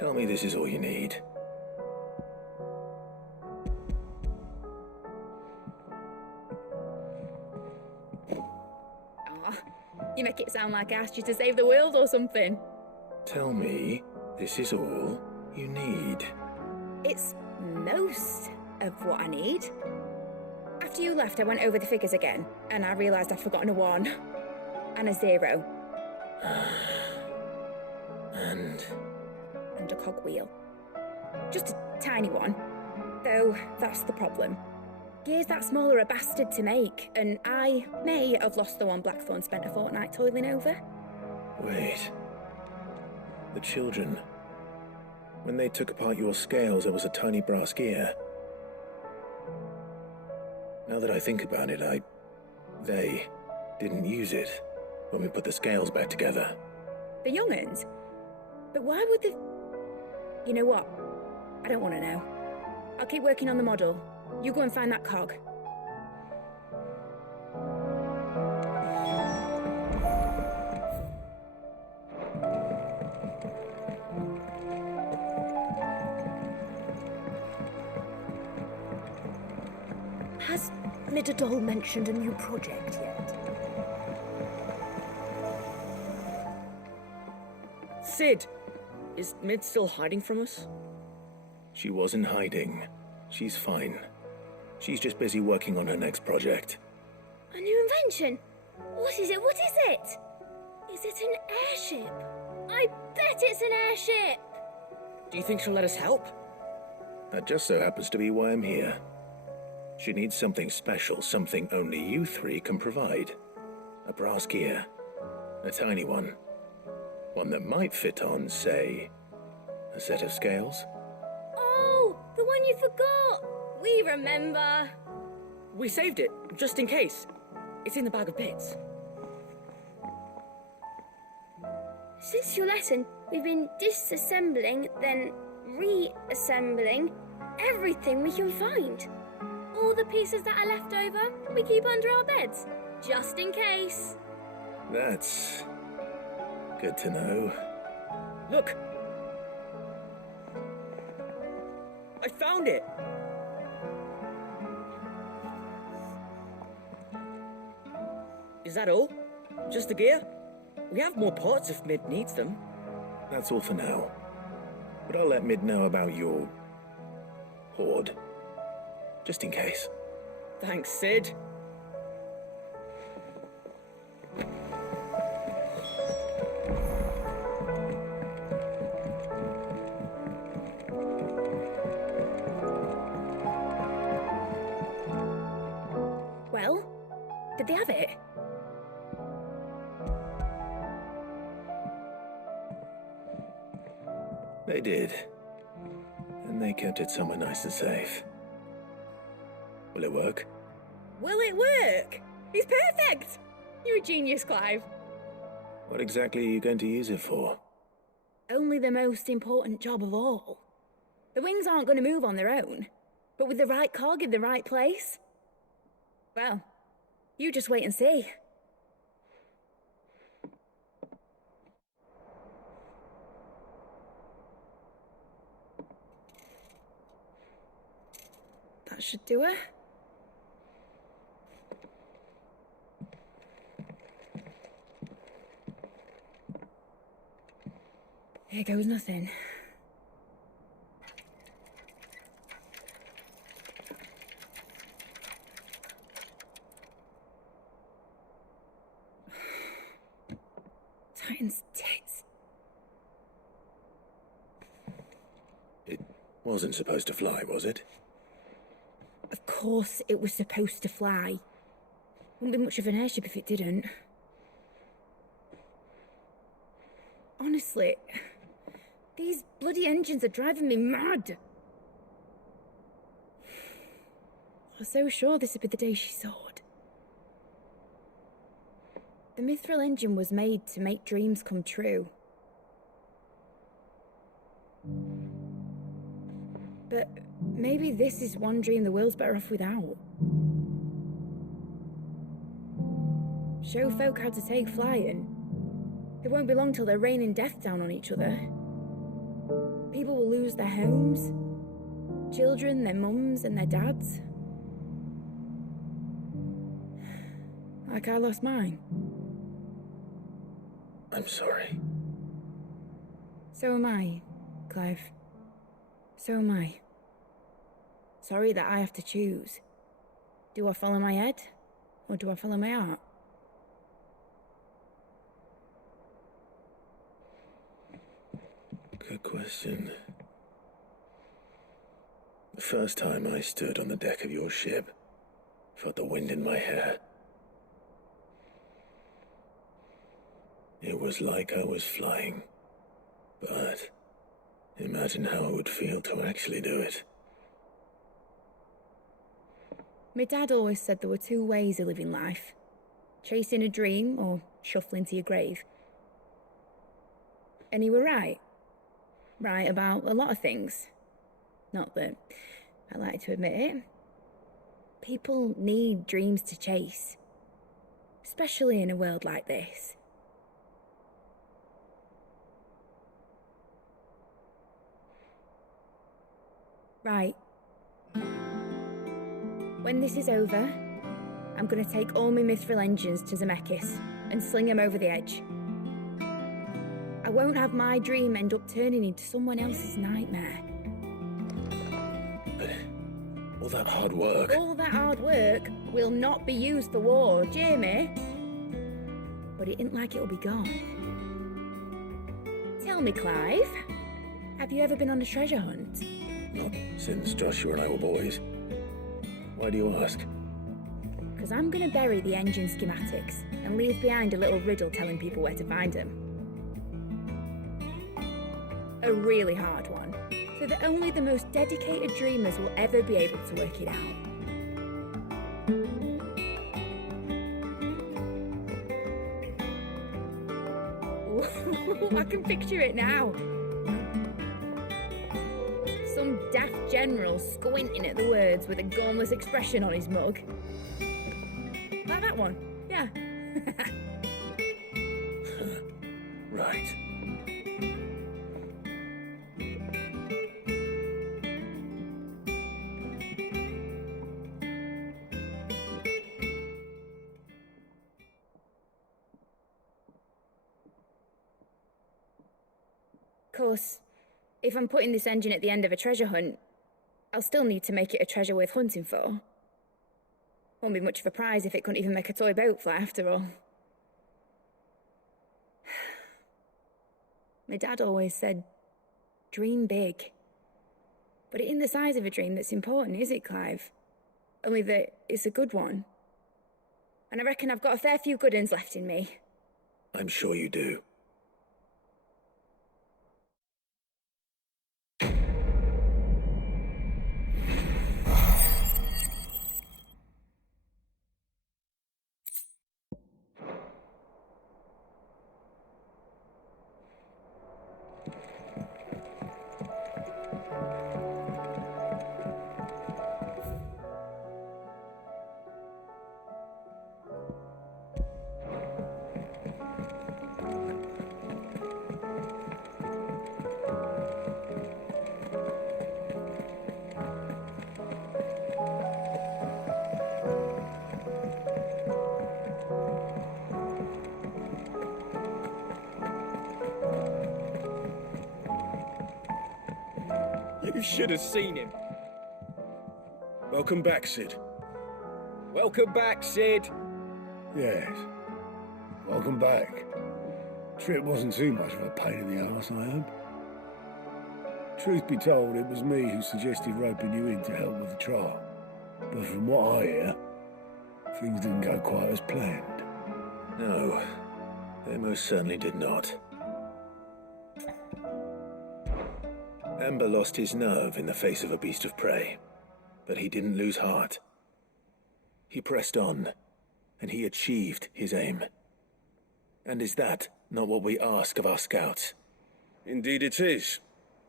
Tell me this is all you need. Aw, you make it sound like I asked you to save the world or something. Tell me this is all you need. It's most of what I need. After you left, I went over the figures again, and I realised I'd forgotten a 1 and a 0. And And a cogwheel. Just a tiny one. Though, that's the problem. Gears that small are a bastard to make, and I may have lost the one Blackthorn spent a fortnight toiling over. wait. The children. When they took apart your scales, there was a tiny brass gear. Now that I think about it, they didn't use it when we put the scales back together. The young'uns? But why would the... You know what? I don't want to know. I'll keep working on the model. You go and find that cog. Has Midadol mentioned a new project yet? Sid! Is Mid still hiding from us? She wasn't hiding. She's fine. She's just busy working on her next project. A new invention? What is it? What is it? Is it an airship? I bet it's an airship! Do you think she'll let us help? That just so happens to be why I'm here. She needs something special, something only you three can provide. A brass gear. A tiny one. One that might fit on, say, a set of scales. Oh, the one you forgot! We remember! We saved it, just in case. It's in the bag of bits. Since your lesson, we've been disassembling, then reassembling everything we can find. All the pieces that are left over, we keep under our beds, just in case. That's good to know. Look! I found it! Is that all? Just the gear? We have more parts if Mid needs them. That's all for now. But I'll let Mid know about your hoard. Just in case. Thanks, Sid. Well, did they have it? They did. And they kept it somewhere nice and safe. Will it work? Will it work? It's perfect! You're a genius, Clive. What exactly are you going to use it for? Only the most important job of all. The wings aren't going to move on their own, but with the right cog in the right place, well, you just wait and see. That should do it. Here goes nothing. Titan's tits. It wasn't supposed to fly, was it? Of course it was supposed to fly. Wouldn't be much of an airship if it didn't. Honestly, these bloody engines are driving me mad. I was so sure this would be the day she soared. The mithril engine was made to make dreams come true. But maybe this is one dream the world's better off without. Show folk how to take flying. It won't be long till they're raining death down on each other. People will lose their homes. Children, their mums and their dads. Like I lost mine. I'm sorry. So am I, Clive. So am I. Sorry that I have to choose. Do I follow my head, or do I follow my heart? Good question. The first time I stood on the deck of your ship, felt the wind in my hair. It was like I was flying. But imagine how it would feel to actually do it. My dad always said there were two ways of living life. Chasing a dream or shuffling to your grave. And he were right. Right about a lot of things. Not that I like to admit it. People need dreams to chase. Especially in a world like this. Right. When this is over, I'm gonna take all my mithril engines to Zemeckis and sling them over the edge. I won't have my dream end up turning into someone else's nightmare. But all that hard work... All that hard work will not be used for war, Jamie. But it isn't like it'll be gone. Tell me, Clive, have you ever been on a treasure hunt? Not since Joshua and I were boys. Why do you ask? Because I'm going to bury the engine schematics and leave behind a little riddle telling people where to find them. A really hard one, so that only the most dedicated dreamers will ever be able to work it out. Ooh, I can picture it now. Some daft general squinting at the words with a gormless expression on his mug. Like that one, yeah. Right. Of course, if I'm putting this engine at the end of a treasure hunt, I'll still need to make it a treasure worth hunting for. Won't be much of a prize if it couldn't even make a toy boat fly after all. My dad always said, dream big. But it ain't the size of a dream that's important, is it, Clive? Only that it's a good one. And I reckon I've got a fair few good uns left in me. I'm sure you do. You should have seen him. Welcome back, Sid. Welcome back, Sid. Yes. Welcome back. Trip wasn't too much of a pain in the arse, I hope. Truth be told, it was me who suggested roping you in to help with the trial. But from what I hear, things didn't go quite as planned. No, they most certainly did not. Amber lost his nerve in the face of a beast of prey, but he didn't lose heart. He pressed on, and he achieved his aim. And is that not what we ask of our scouts? Indeed it is.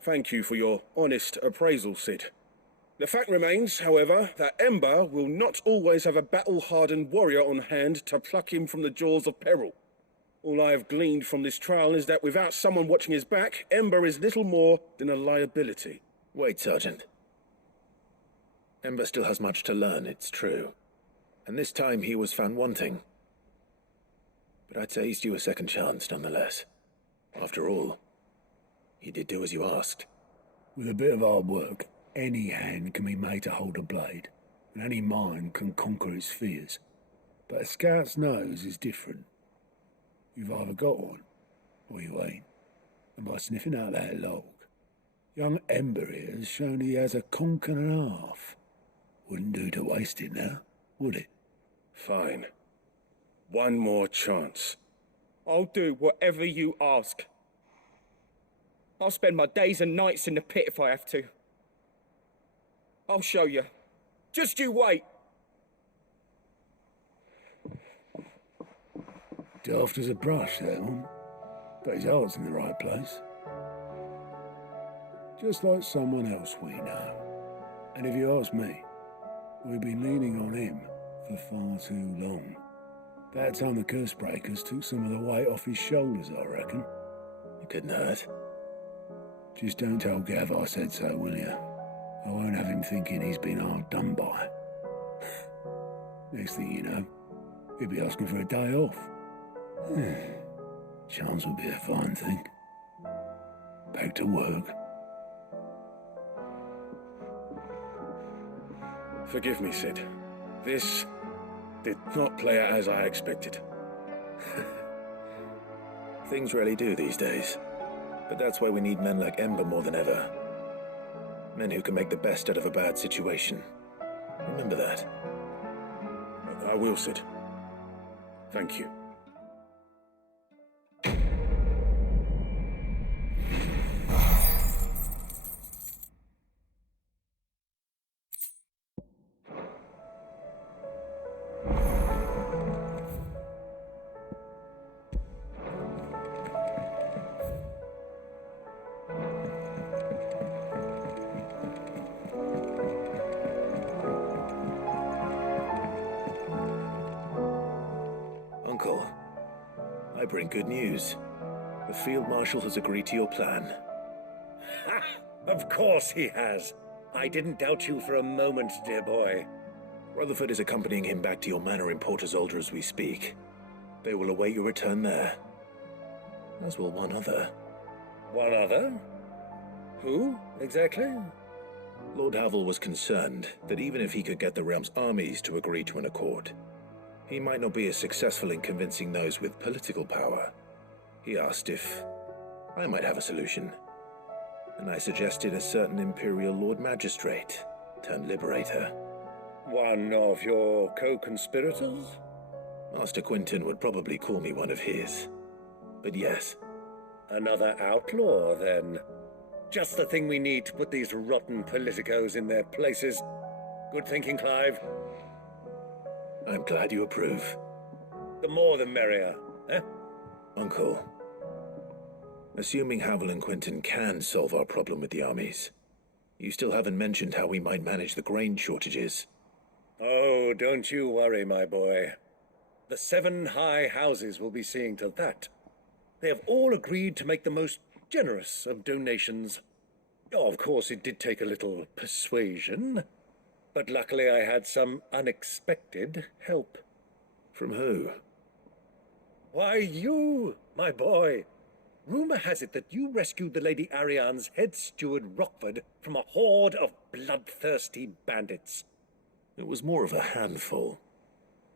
Thank you for your honest appraisal, Sid. The fact remains, however, that Ember will not always have a battle-hardened warrior on hand to pluck him from the jaws of peril. All I have gleaned from this trial is that without someone watching his back, Ember is little more than a liability. Wait, Sergeant. Ember still has much to learn, it's true. And this time he was found wanting. But I'd say he's due a second chance, nonetheless. After all, he did do as you asked. With a bit of hard work, any hand can be made to hold a blade, and any mind can conquer its fears. But a scout's nose is different. You've either got one, or you ain't. And by sniffing out that log, young Ember here has shown he has a conch and a half. Wouldn't do to waste it now, would it? Fine. One more chance. I'll do whatever you ask. I'll spend my days and nights in the pit if I have to. I'll show you. Just you wait. Daft as a brush, that one. But his heart's in the right place. Just like someone else we know. And if you ask me, we've been leaning on him for far too long. About time the curse breakers took some of the weight off his shoulders, I reckon. It couldn't hurt. Just don't tell Gav I said so, will you? I won't have him thinking he's been hard done by. Next thing you know, he'll be asking for a day off. Chance will be a fine thing. Back to work. Forgive me, Sid. This did not play out as I expected. Things really do these days. But that's why we need men like Ember more than ever. Men who can make the best out of a bad situation. Remember that. I will, Sid. Thank you. Uncle, I bring good news. The Field Marshal has agreed to your plan. Ha! Of course he has. I didn't doubt you for a moment, dear boy. Rutherford is accompanying him back to your manor in Porterzolder as we speak. They will await your return there. As will one other. One other? Who, exactly? Lord Havel was concerned that even if he could get the realm's armies to agree to an accord, he might not be as successful in convincing those with political power. He asked if I might have a solution, and I suggested a certain Imperial Lord Magistrate turned Liberator. One of your co-conspirators? Master Quinton would probably call me one of his, but yes. Another outlaw, then. Just the thing we need to put these rotten politicos in their places. Good thinking, Clive. I'm glad you approve. The more the merrier, eh? Uncle, assuming Havel and Quinton can solve our problem with the armies, you still haven't mentioned how we might manage the grain shortages. Oh, don't you worry, my boy. The 7 high houses will be seeing to that. They have all agreed to make the most generous of donations. Oh, of course, it did take a little persuasion. But luckily I had some unexpected help. From who? Why, you, my boy. Rumor has it that you rescued the Lady Ariane's head steward Rockford from a horde of bloodthirsty bandits. It was more of a handful.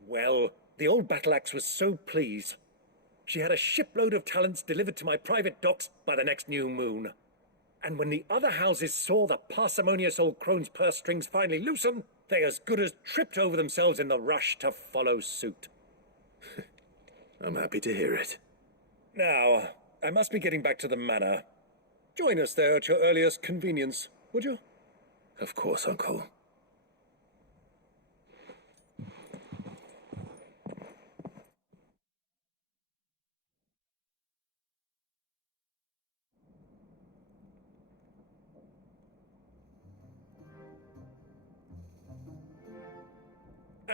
Well, the old battle-axe was so pleased. She had a shipload of talents delivered to my private docks by the next new moon. And when the other houses saw the parsimonious old crone's purse strings finally loosen, they as good as tripped over themselves in the rush to follow suit. I'm happy to hear it. Now, I must be getting back to the manor. Join us there at your earliest convenience, would you? Of course, Uncle.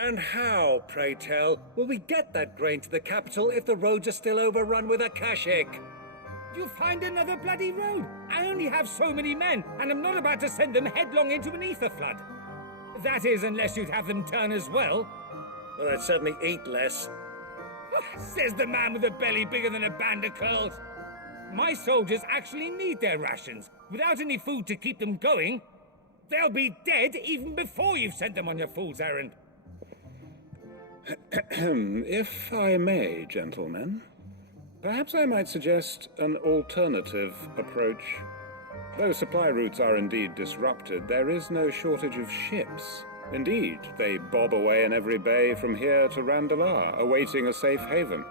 And how, pray tell, will we get that grain to the capital if the roads are still overrun with akashic? You'll find another bloody road. I only have so many men, and I'm not about to send them headlong into an ether flood. That is, unless you'd have them turn as well. Well, I'd certainly eat less. Says the man with a belly bigger than a band of curls. My soldiers actually need their rations. Without any food to keep them going, they'll be dead even before you've sent them on your fool's errand. If I may, gentlemen, perhaps I might suggest an alternative approach. Though supply routes are indeed disrupted, there is no shortage of ships. Indeed, they bob away in every bay from here to Randalar, awaiting a safe haven.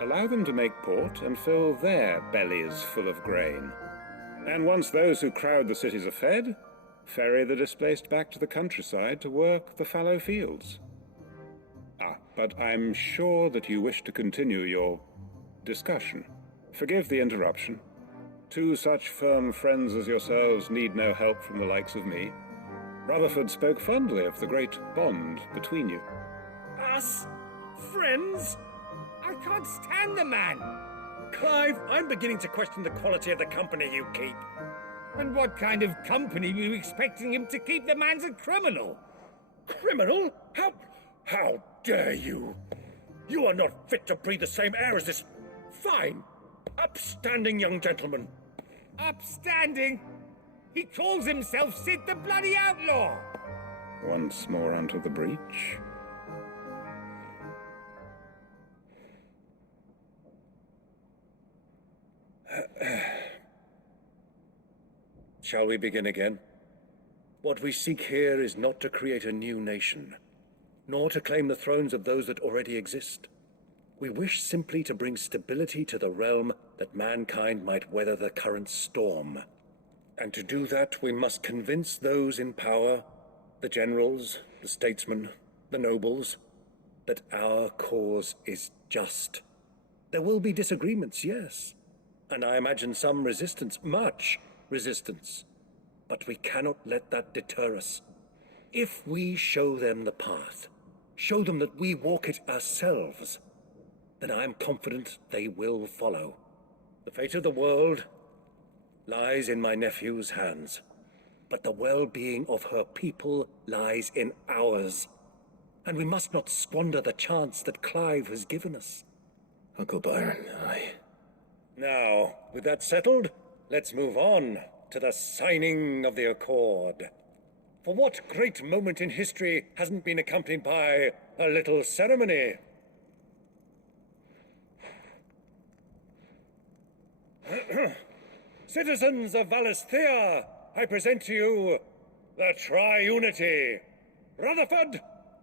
Allow them to make port and fill their bellies full of grain. And once those who crowd the cities are fed, ferry the displaced back to the countryside to work the fallow fields. But I'm sure that you wish to continue your discussion. Forgive the interruption. Two such firm friends as yourselves need no help from the likes of me. Rutherford spoke fondly of the great bond between you. Us? Friends? I can't stand the man. Clive, I'm beginning to question the quality of the company you keep. And what kind of company were you expecting him to keep? The man's a criminal. Criminal? How dare you? You are not fit to breathe the same air as this fine, upstanding young gentleman. Upstanding? He calls himself Sid the bloody outlaw. Once more onto the breach. Shall we begin again? What we seek here is not to create a new nation, nor to claim the thrones of those that already exist. We wish simply to bring stability to the realm that mankind might weather the current storm. And to do that, we must convince those in power, the generals, the statesmen, the nobles, that our cause is just. There will be disagreements, yes, and I imagine some resistance, much resistance. But we cannot let that deter us. If we show them the path, show them that we walk it ourselves, then I am confident they will follow. The fate of the world lies in my nephew's hands, but the well-being of her people lies in ours. And we must not squander the chance that Clive has given us. Uncle Byron, Now, with that settled, let's move on to the signing of the Accord. For what great moment in history hasn't been accompanied by a little ceremony? Citizens of Valisthea, I present to you the Tri-Unity. Rutherford,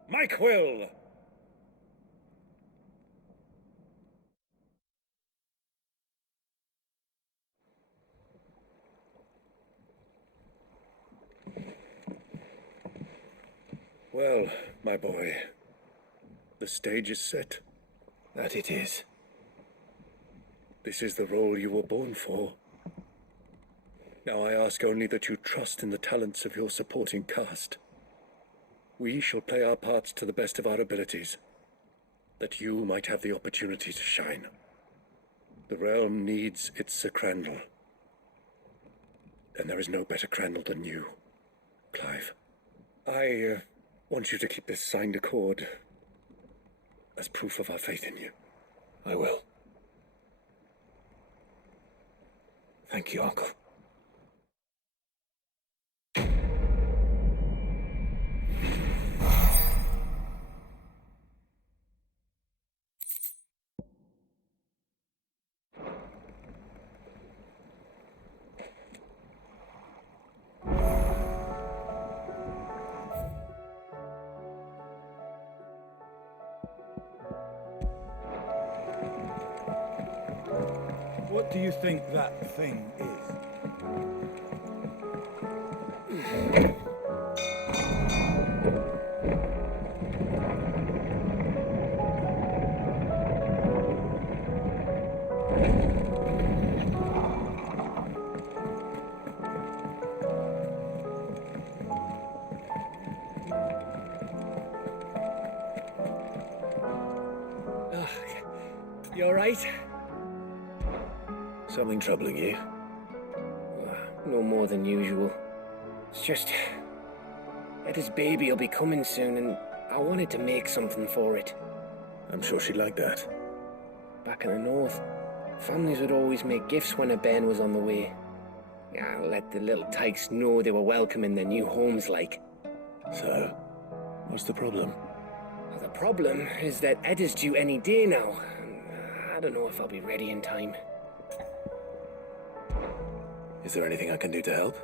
Mike Will. Well, my boy, the stage is set. that it is. This is the role you were born for. Now I ask only that you trust in the talents of your supporting cast. We shall play our parts to the best of our abilities, that you might have the opportunity to shine. The realm needs its Sir Crandall, and there is no better Crandall than you, Clive. I want you to keep this signed accord as proof of our faith in you. I will. Thank you, Uncle. What do you think that thing is? You alright? Something troubling you? No more than usual. It's just... Etta's baby will be coming soon, and I wanted to make something for it. I'm sure she'd like that. Back in the north, families would always make gifts when a bairn was on the way. Yeah, let the little tykes know they were welcome in their new homes, like. So, what's the problem? Well, the problem is that Etta's due any day now. I don't know if I'll be ready in time. Is there anything I can do to help?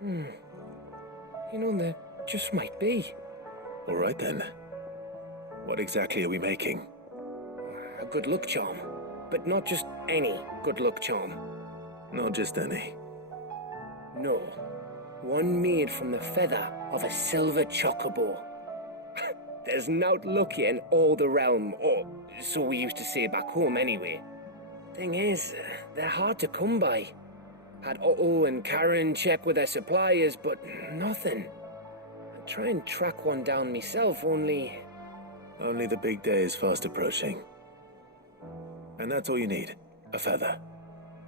You know, there just might be. All right then. What exactly are we making? A good luck charm. But not just any good luck charm. Not just any. No. One made from the feather of a silver chocobo. There's naught lucky in all the realm, or so we used to say back home anyway. Thing is, they're hard to come by. Had Otto and Karen check with their suppliers, but nothing. I'd try and track one down myself, only... Only the big day is fast approaching. And that's all you need, a feather.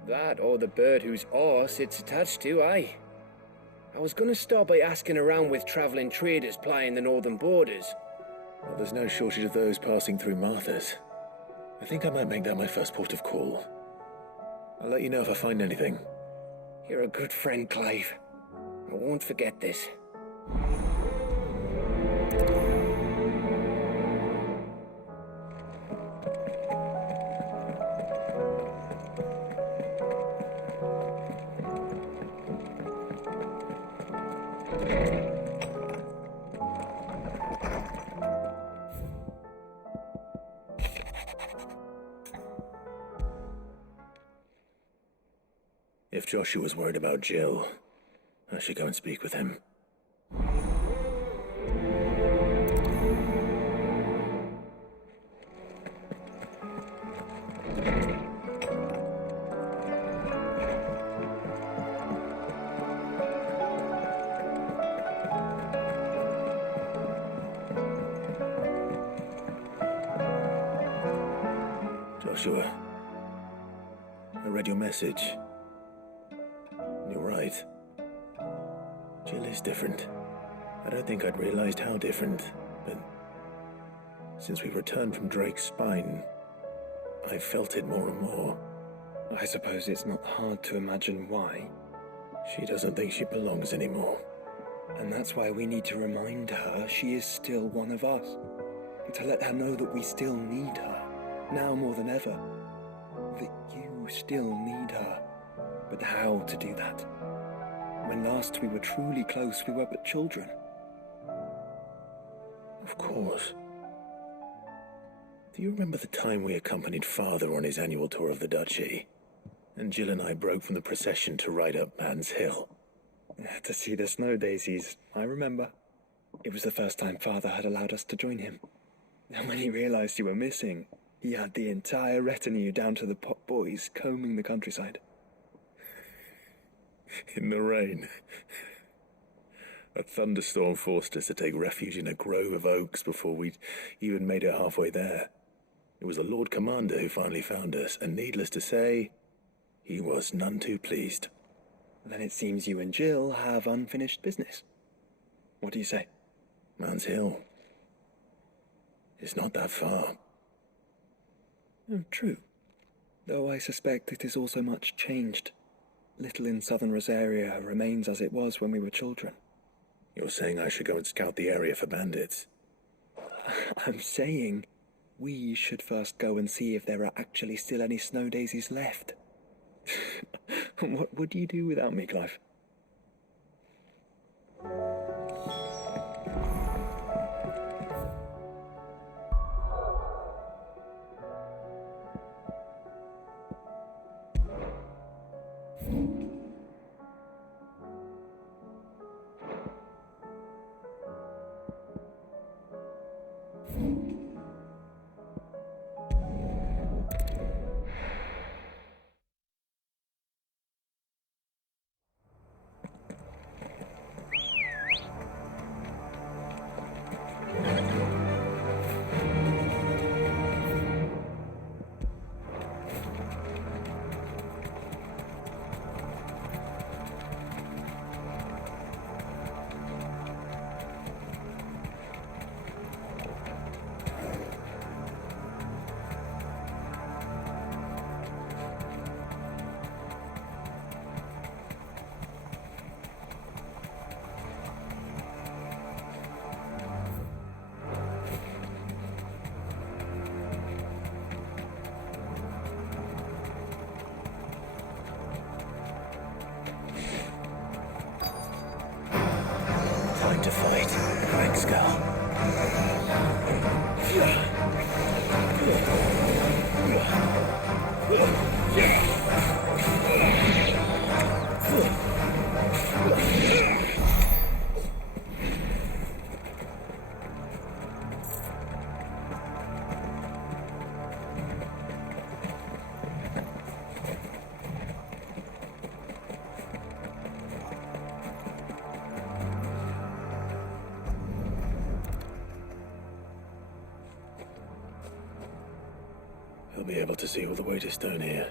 That or the bird whose horse it's attached to, aye. I was gonna start by asking around with travelling traders plying the northern borders. Well, there's no shortage of those passing through Martha's. I think I might make that my first port of call. I'll let you know if I find anything. You're a good friend, Clive. I won't forget this. If Joshua's worried about Jill, I should go and speak with him. Joshua, I read your message. You're right. Jill is different. I don't think I'd realized how different, but since we returned from Drake's spine, I've felt it more and more. I suppose it's not hard to imagine why. She doesn't think she belongs anymore. And that's why we need to remind her she is still one of us. To let her know that we still need her, now more than ever. That you still need her. But how to do that? When last we were truly close, we were but children. Of course. Do you remember the time we accompanied Father on his annual tour of the Duchy? And Jill and I broke from the procession to ride up Man's Hill. To see the snow daisies, I remember. It was the first time Father had allowed us to join him. And when he realized you were missing, he had the entire retinue down to the pot boys combing the countryside. In the rain. A thunderstorm forced us to take refuge in a grove of oaks before we'd even made it halfway there. It was the Lord Commander who finally found us, and needless to say, he was none too pleased. Then it seems you and Jill have unfinished business. What do you say? Man's Hill. It's not that far. Oh, true. Though I suspect it is also much changed. Little in southern Rosaria remains as it was when we were children. You're saying I should go and scout the area for bandits? I'm saying we should first go and see if there are actually still any snow daisies left. What would you do without me, Clive? rascal. He'll be able to see all the way to Stone here.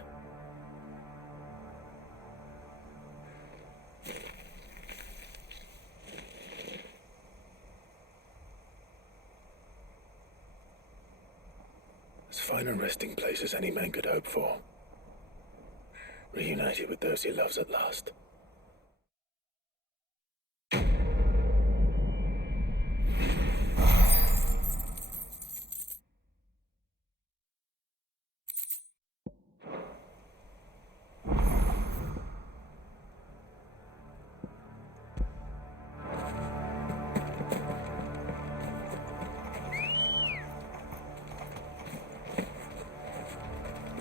As fine a resting place as any man could hope for. Reunited with those he loves at last.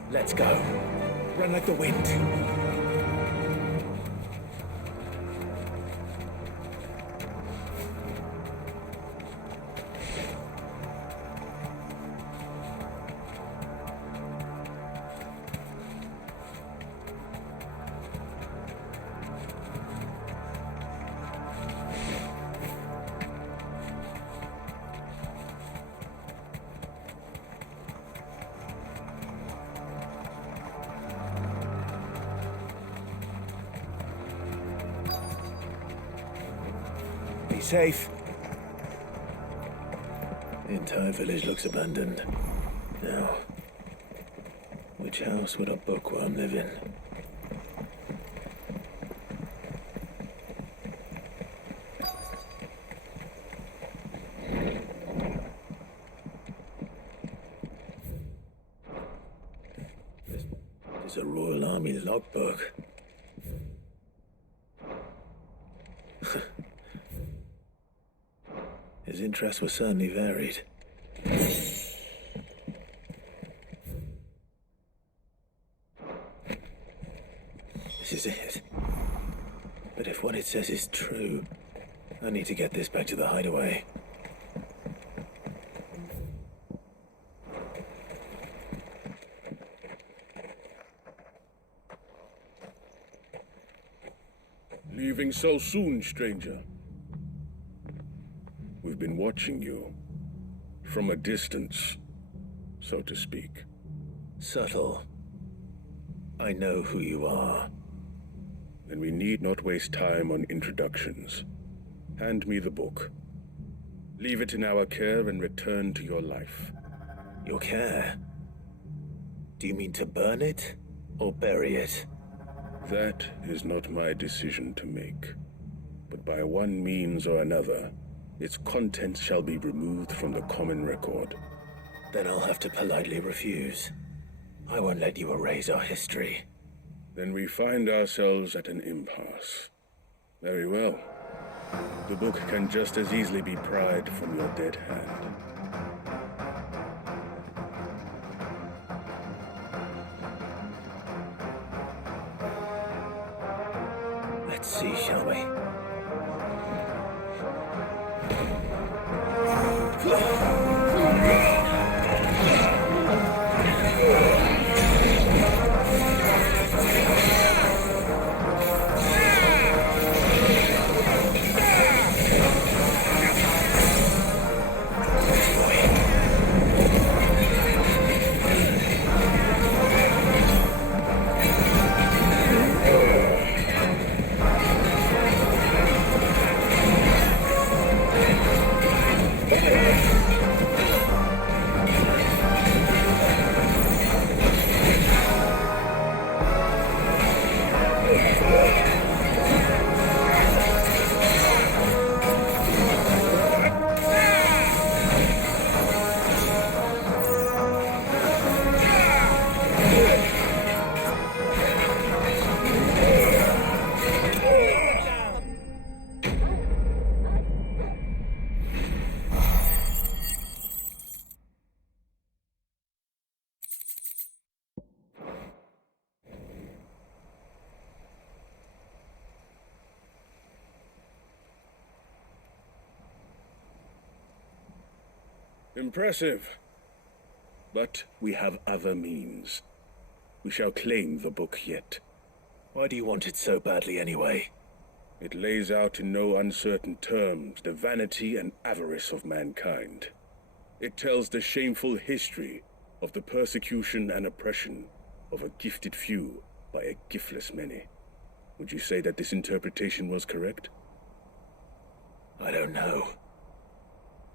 Let's go. Run like the wind. Be safe. The entire village looks abandoned. Now, which house would a bookworm live in? This is a Royal Army logbook. His interests were certainly varied. This is it. But if what it says is true, I need to get this back to the hideaway. Leaving so soon, stranger? We've been watching you. From a distance, so to speak. Subtle. I know who you are. Then we need not waste time on introductions. Hand me the book. Leave it in our care and return to your life. Your care? Do you mean to burn it or bury it? That is not my decision to make. But by one means or another, its contents shall be removed from the common record. Then I'll have to politely refuse. I won't let you erase our history. Then we find ourselves at an impasse. Very well. The book can just as easily be pried from your dead hand. Let's see, shall we? Impressive. But we have other means. We shall claim the book yet. Why do you want it so badly anyway? It lays out in no uncertain terms the vanity and avarice of mankind. It tells the shameful history of the persecution and oppression of a gifted few by a giftless many. Would you say that this interpretation was correct? I don't know.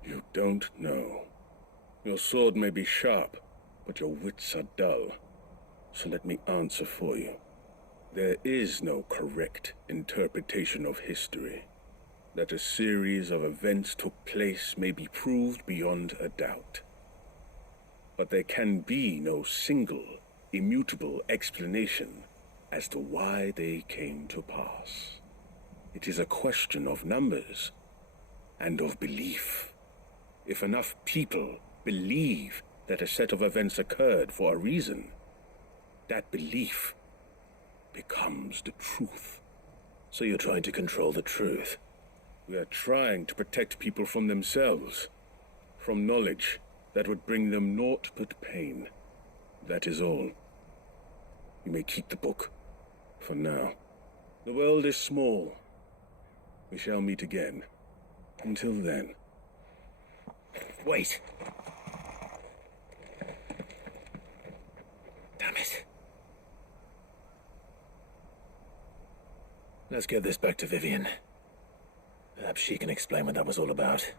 You don't know. Your sword may be sharp, but your wits are dull. So let me answer for you. There is no correct interpretation of history. That a series of events took place may be proved beyond a doubt. But there can be no single, immutable explanation as to why they came to pass. It is a question of numbers and of belief. If enough people believe that a set of events occurred for a reason, that belief becomes the truth. So you're trying to control the truth? We are trying to protect people from themselves, from knowledge that would bring them naught but pain. That is all. You may keep the book, for now. The world is small. We shall meet again. Until then. Wait! Damn it. Let's get this back to Vivian. Perhaps she can explain what that was all about.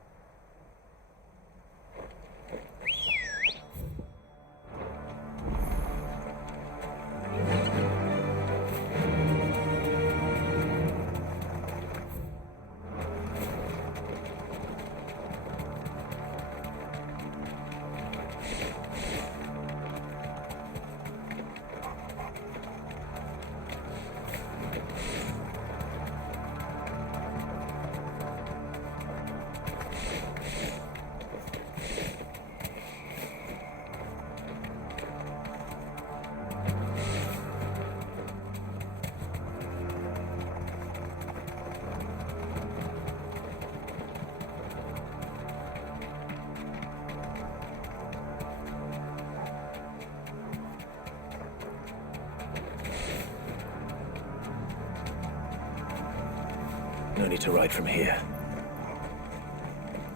No need to ride from here.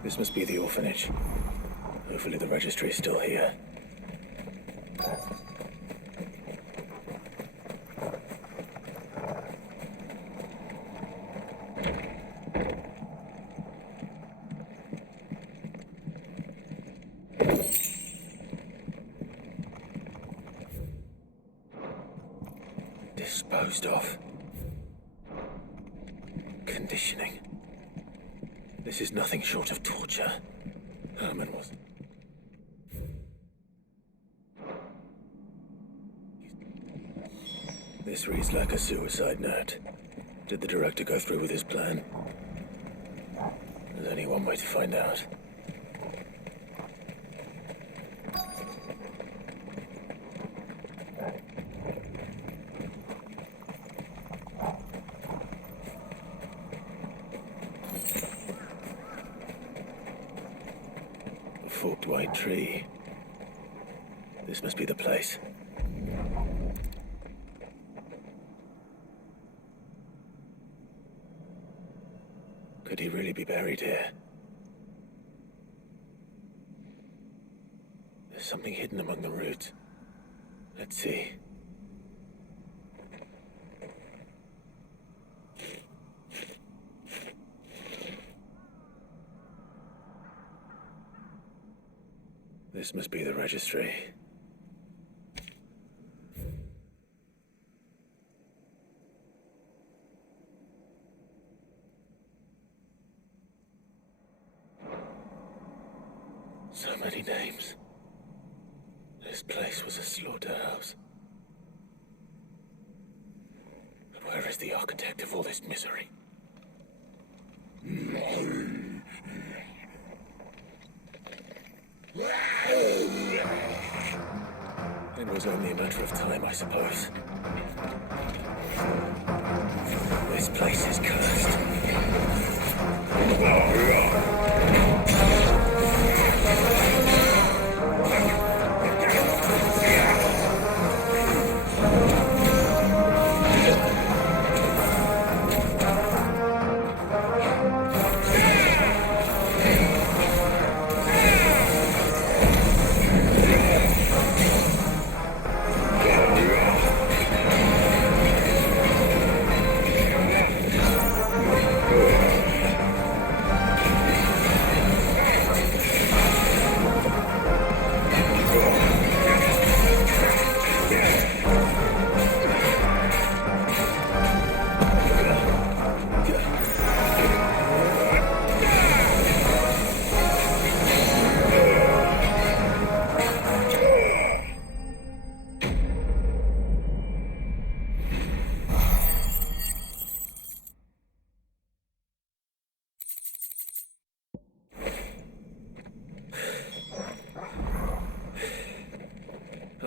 This must be the orphanage. Hopefully the registry is still here. Disposed of. Conditioning. This is nothing short of torture. Herman was... This reads like a suicide note. Did the director go through with his plan? There's only one way to find out. Forked white tree. This must be the place. Could he really be buried here? There's something hidden among the roots. Let's see. This must be the registry. So many names. This place was a slaughterhouse. But where is the architect of all this misery? It was only a matter of time, I suppose. This place is cursed.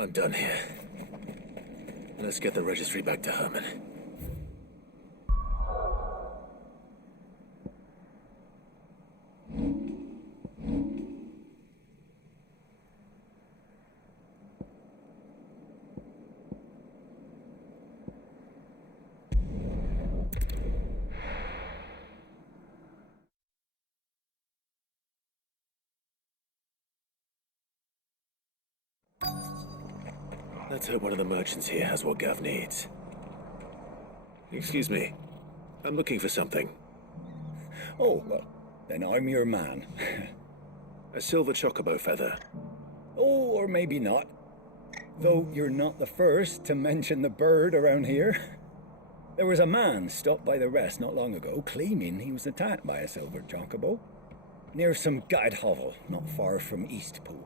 I'm done here. Let's get the registry back to Herman. Let's hope one of the merchants here has what Gav needs. Excuse me. I'm looking for something. Oh, well, then I'm your man. A silver chocobo feather. Oh, or maybe not. Though you're not the first to mention the bird around here. There was a man stopped by the rest not long ago claiming he was attacked by a silver chocobo near some gutted hovel not far from Eastpool.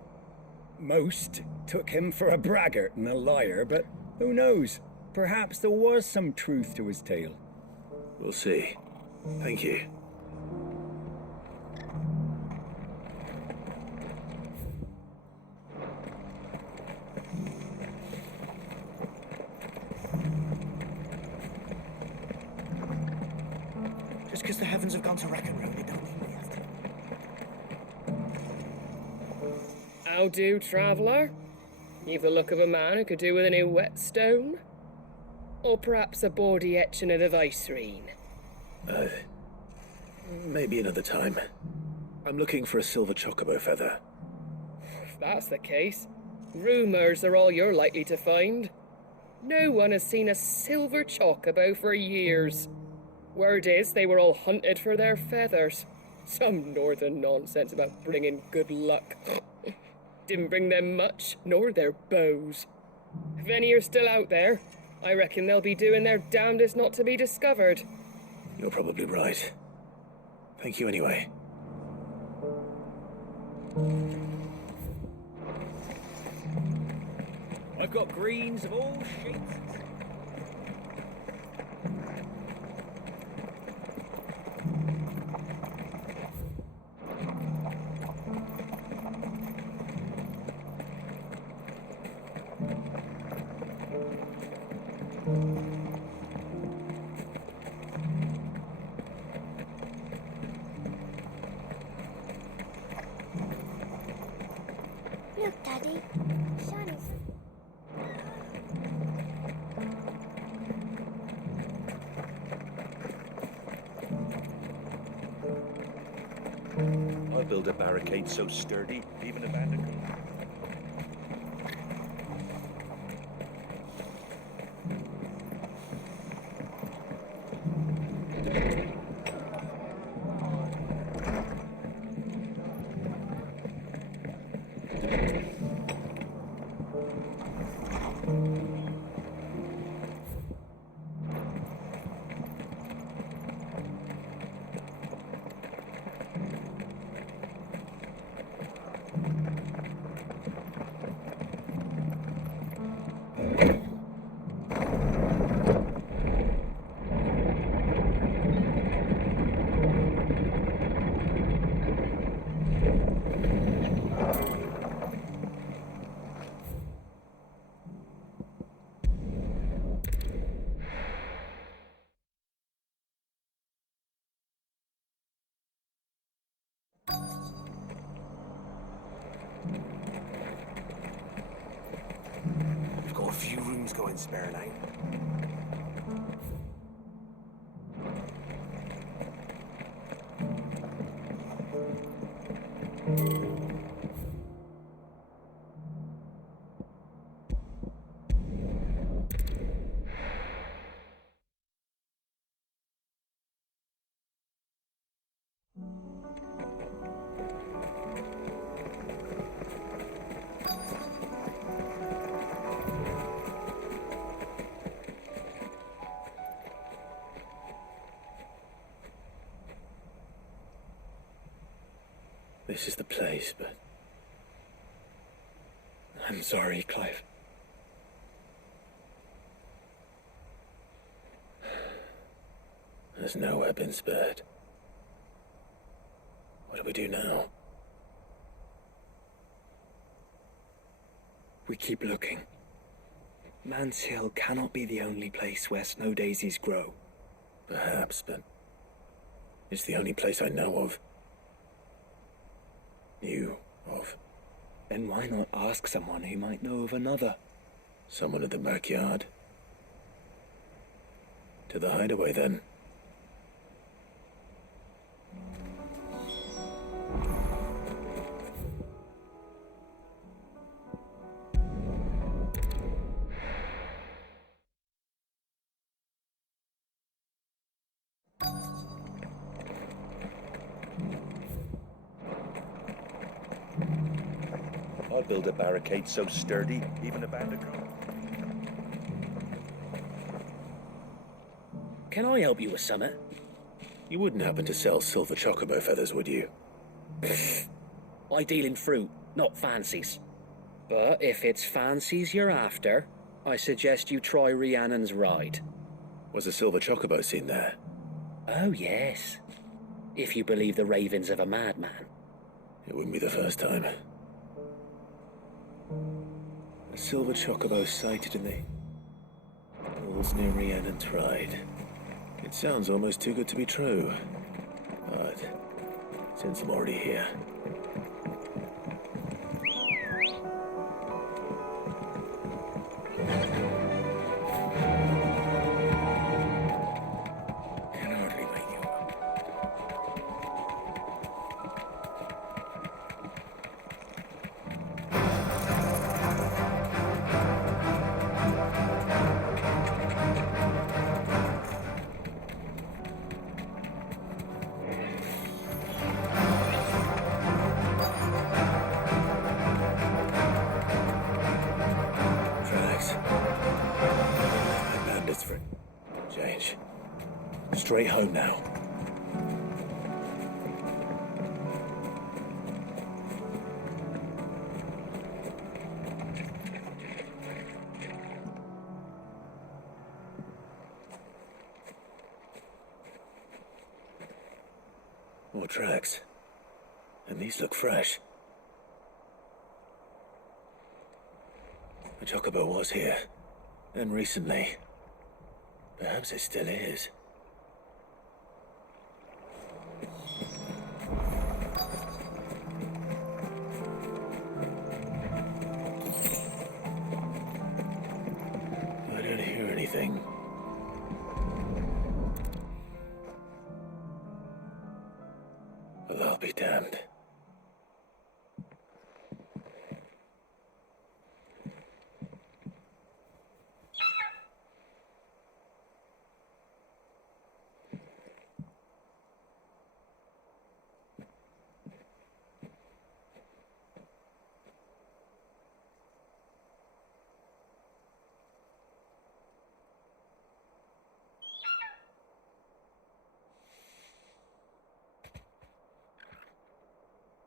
Most took him for a braggart and a liar, but who knows? Perhaps there was some truth to his tale. We'll see. Thank you. Just because the heavens have gone to rack and ruin, it don't mean we have to. How do, traveller? You've the look of a man who could do with a new whetstone? Or perhaps a bawdy etching of the Vicerine? Maybe another time. I'm looking for a silver chocobo feather. If that's the case, rumours are all you're likely to find. No one has seen a silver chocobo for years. Word is they were all hunted for their feathers. Some northern nonsense about bringing good luck. Didn't bring them much, nor their bows. If any are still out there, I reckon they'll be doing their damnedest not to be discovered. You're probably right. Thank you anyway. I've got greens of all shapes. Look, Daddy. Shiny. I'll build a barricade so sturdy, even a bandit. I've got a few rooms going spare now. This is the place, but... I'm sorry, Clive. There's nowhere been spared. What do we do now? We keep looking. Man's Hill cannot be the only place where snow daisies grow. Perhaps, but it's the only place I know of. Knew of. Then why not ask someone who might know of another? Someone at the backyard. To the hideaway, then. I'll build a barricade so sturdy, even a bandicoot. Can I help you with something? You wouldn't happen to sell silver chocobo feathers, would you? I deal in fruit, not fancies. But if it's fancies you're after, I suggest you try Rhiannon's ride. Was a silver chocobo seen there? Oh, yes. If you believe the ravings of a madman. It wouldn't be the first time. A silver chocobo sighted in the hills near Rhiannon's ride. It sounds almost too good to be true. But since I'm already here... Can hardly make you up. Change. Straight home now. More tracks. And these look fresh. The chocobo was here. And recently. Perhaps it still is. I don't hear anything. Well, I'll be damned.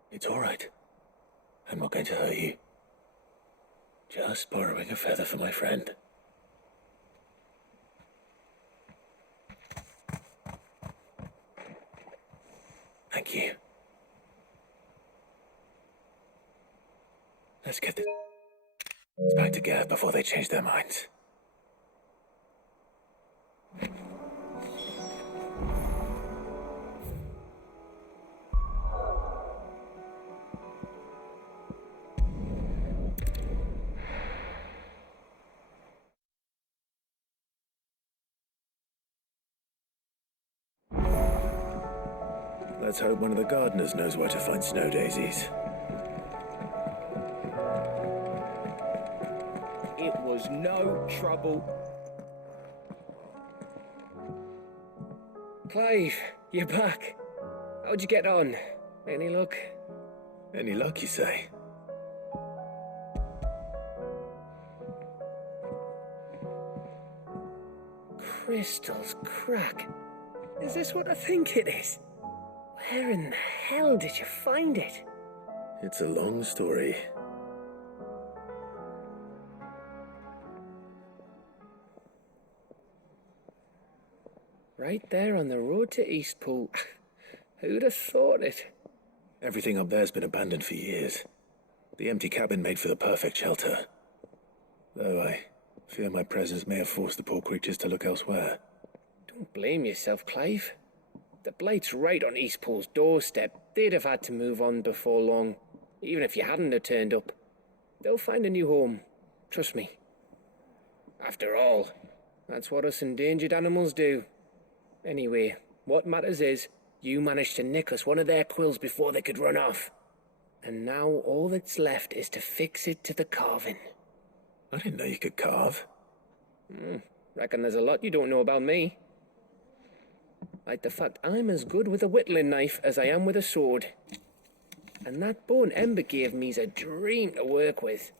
It's all right. I'm not going to hurt you. Just borrowing a feather for my friend. Thank you. Let's get this back together before they change their minds. Let's hope one of the gardeners knows where to find snow daisies. It was no trouble. Clive, you're back. How'd you get on? Any luck? Any luck, you say? Crystal's crack. Is this what I think it is? Where in the hell did you find it? It's a long story. Right there on the road to Eastpool. Who'd have thought it? Everything up there's been abandoned for years. The empty cabin made for the perfect shelter. Though I fear my presence may have forced the poor creatures to look elsewhere. Don't blame yourself, Clive. The blight's right on Eastpool's doorstep. They'd have had to move on before long, even if you hadn't have turned up. They'll find a new home. Trust me. After all, that's what us endangered animals do. Anyway, what matters is, you managed to nick us one of their quills before they could run off. And now all that's left is to fix it to the carving. I didn't know you could carve. Reckon there's a lot you don't know about me. Like the fact I'm as good with a whittling knife as I am with a sword. And that bone Ember gave me's a dream to work with.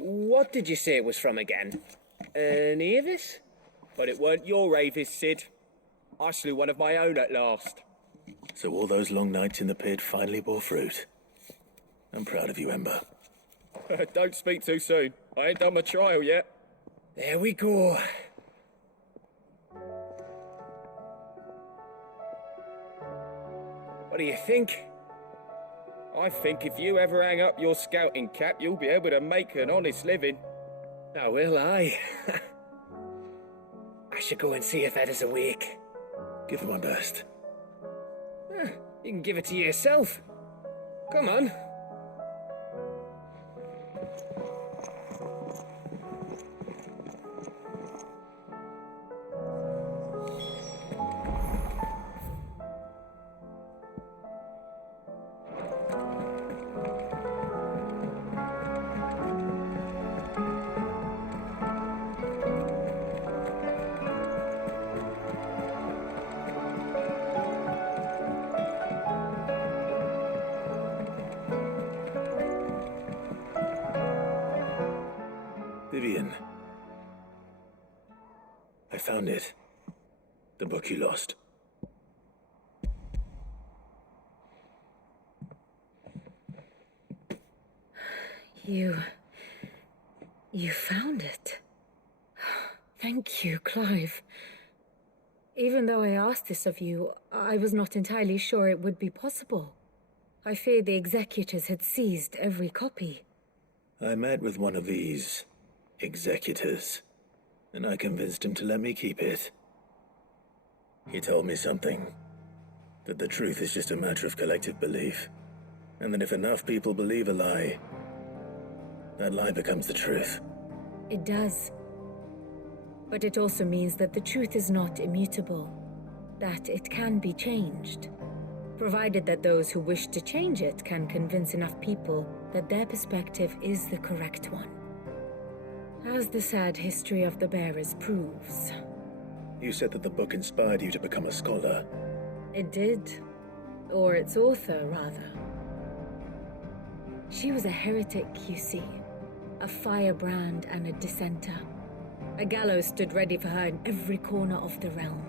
What did you say it was from again? An Avis? But it weren't your Avis, Sid. I slew one of my own at last. So all those long nights in the pit finally bore fruit. I'm proud of you, Ember. Don't speak too soon. I ain't done my trial yet. There we go. What do you think? I think if you ever hang up your scouting cap, you'll be able to make an honest living. Now will I? I should go and see if Ed is awake. Give it my best. You can give it to yourself. Come on. Vivian. I found it. The book you lost. You found it. Thank you, Clive. Even though I asked this of you, I was not entirely sure it would be possible. I feared the executors had seized every copy. I met with one of these executors, and I convinced him to let me keep it. He told me something. That the truth is just a matter of collective belief. And that if enough people believe a lie, that lie becomes the truth. It does. But it also means that the truth is not immutable. That it can be changed. Provided that those who wish to change it can convince enough people that their perspective is the correct one. As the sad history of the bearers proves. You said that the book inspired you to become a scholar. It did. Or its author, rather. She was a heretic, you see. A firebrand and a dissenter. A gallows stood ready for her in every corner of the realm.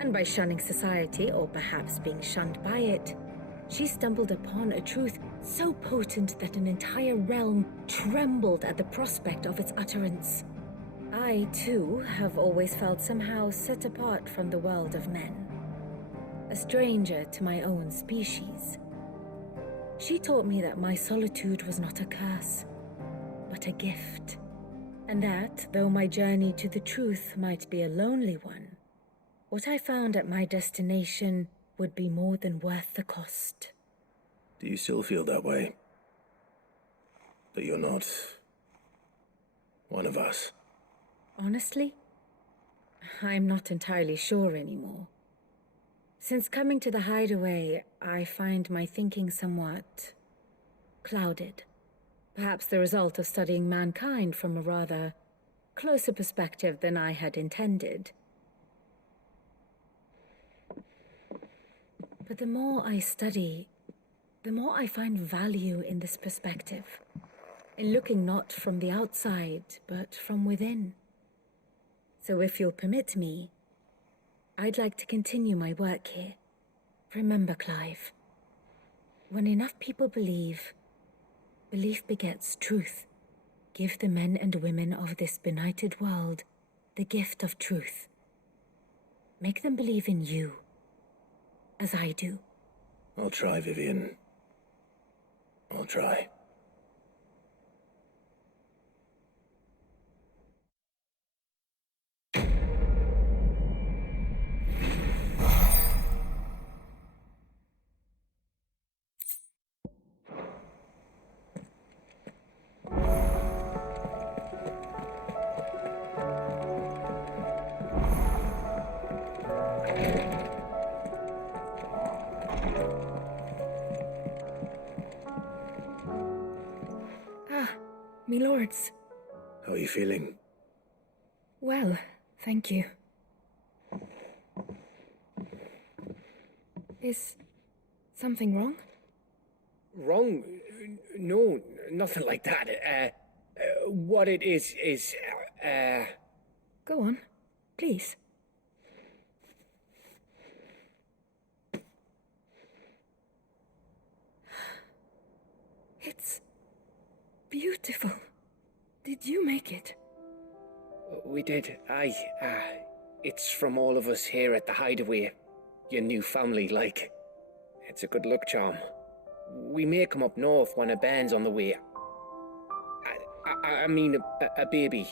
And by shunning society, or perhaps being shunned by it, she stumbled upon a truth so potent that an entire realm trembled at the prospect of its utterance. I, too, have always felt somehow set apart from the world of men. A stranger to my own species. She taught me that my solitude was not a curse, but a gift. And that, though my journey to the truth might be a lonely one, what I found at my destination would be more than worth the cost. Do you still feel that way? That you're not one of us? Honestly, I'm not entirely sure anymore. Since coming to the hideaway, I find my thinking somewhat clouded. Perhaps the result of studying mankind from a rather closer perspective than I had intended. But the more I study, the more I find value in this perspective. In looking not from the outside, but from within. So if you'll permit me, I'd like to continue my work here. Remember, Clive, when enough people believe, belief begets truth. Give the men and women of this benighted world the gift of truth. Make them believe in you, as I do. I'll try, Vivian. I'll try. me lords. How are you feeling? Well, thank you. Is something wrong? Wrong? No, nothing like that. What it is, Go on, please. It's beautiful. Did you make it? We did. Aye. It's from all of us here at the Hideaway. Your new family, like. It's a good luck charm. We may come up north when a band's on the way. I mean a baby.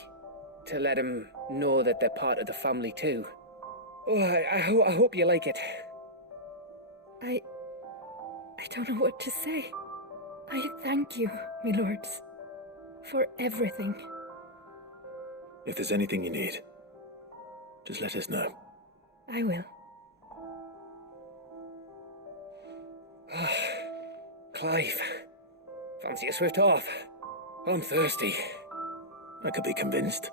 To let him know that they're part of the family too. Oh, I hope you like it. I don't know what to say. I thank you, me lords, for everything. If there's anything you need, just let us know. I will. Clive, fancy a swift off? I'm thirsty. I could be convinced.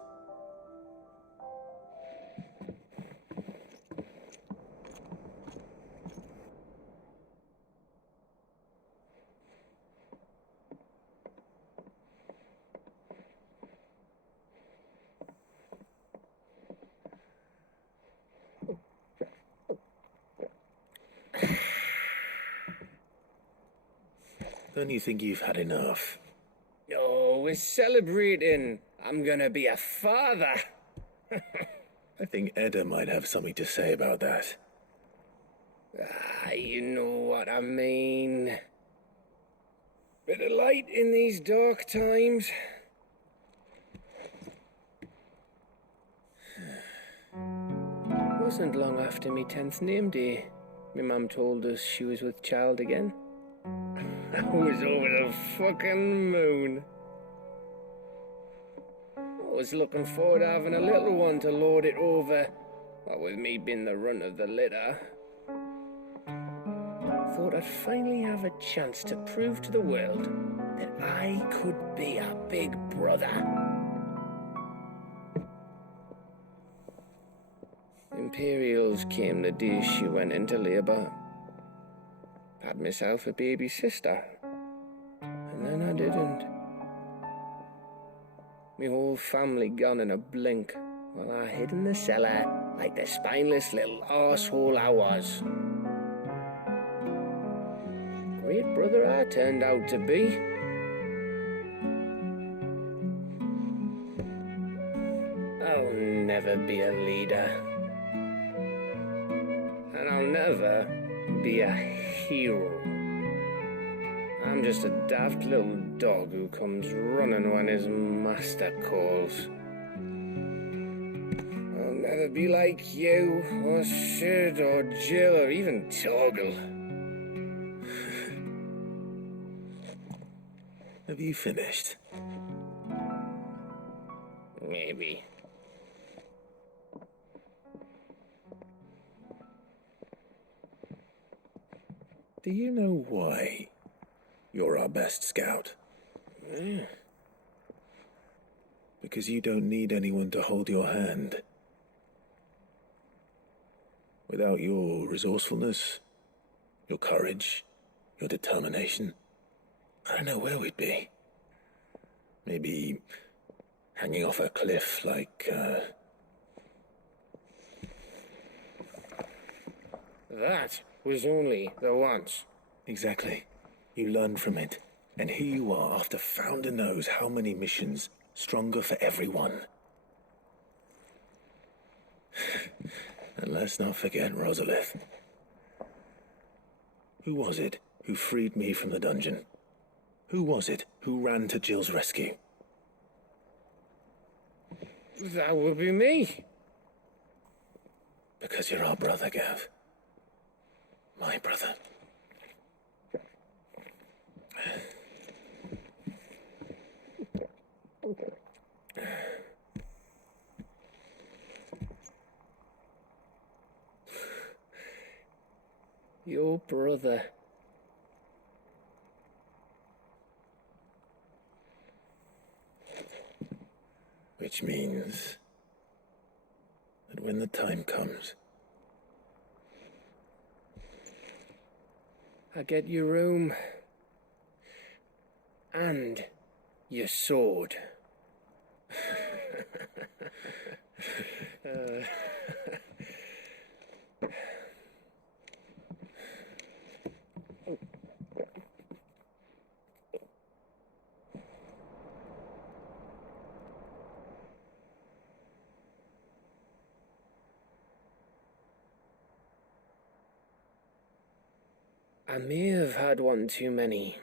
Don't you think you've had enough? Oh, we're celebrating. I'm gonna be a father. I think Edda might have something to say about that. You know what I mean. Bit of light in these dark times. Wasn't long after me 10th name day. My mum told us she was with child again. I was over the fucking moon. I was looking forward to having a little one to lord it over, what with me being the runt of the litter. Thought I'd finally have a chance to prove to the world that I could be a big brother. Imperials came the day she went into labour. Had myself a baby sister, and then I didn't. My whole family gone in a blink, while I hid in the cellar like the spineless little arsehole I was. Great brother I turned out to be. I'll never be a leader. And I'll never be a hero. I'm just a daft little dog who comes running when his master calls. I'll never be like you, or Sid, or Jill, or even Torgal. Have you finished? Maybe. Do you know why you're our best scout? Because you don't need anyone to hold your hand. Without your resourcefulness, your courage, your determination, I don't know where we'd be. Maybe hanging off a cliff like, That was only the once. Exactly. You learned from it. And here you are after Founder knows how many missions, stronger for everyone. And let's not forget Rosalith. Who was it who freed me from the dungeon? Who was it who ran to Jill's rescue? That would be me. Because you're our brother, Gav. My brother. Your brother. Which means that when the time comes, I get your room and your sword. I may have had one too many.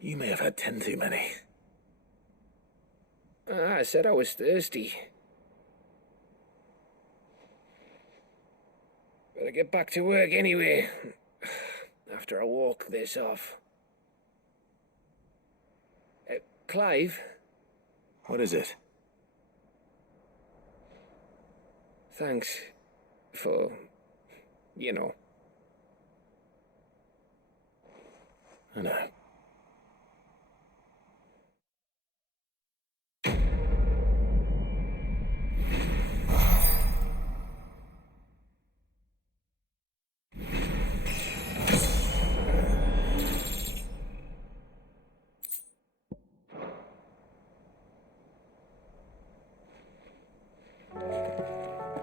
You may have had 10 too many. I said I was thirsty. Better get back to work anyway, after I walk this off. Clive? What is it? Thanks for, you know. I know.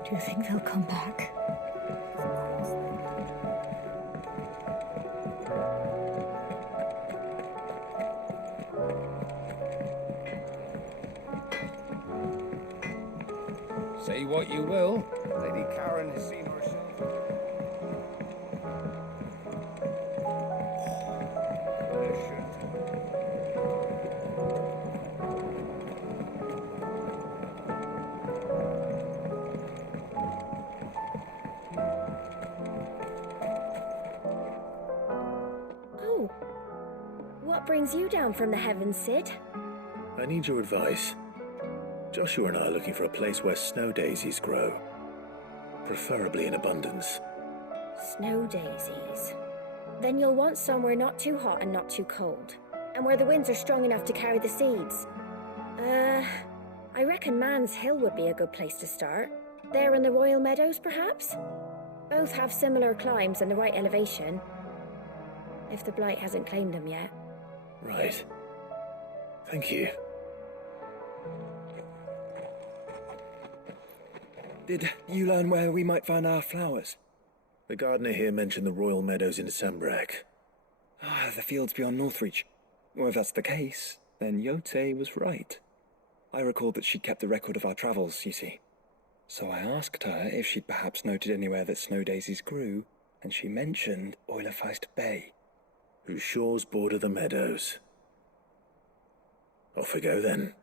Do you think they'll come back? Say what you will, Lady Karen has seen herself. Oh. What brings you down from the heavens, Sid? I need your advice. Joshua and I are looking for a place where snow daisies grow. Preferably in abundance. Snow daisies. Then you'll want somewhere not too hot and not too cold. And where the winds are strong enough to carry the seeds. I reckon Man's Hill would be a good place to start. There in the Royal Meadows, perhaps? Both have similar climbs and the right elevation. If the Blight hasn't claimed them yet. Right. Thank you. Did you learn where we might find our flowers? The gardener here mentioned the Royal Meadows in Sambrac. Ah, the fields beyond Northreach. Well, if that's the case, then Yote was right. I recalled that she'd kept the record of our travels, you see. So I asked her if she'd perhaps noted anywhere that snow daisies grew, and she mentioned Oilefeist Bay. Whose shores border the meadows. Off we go then.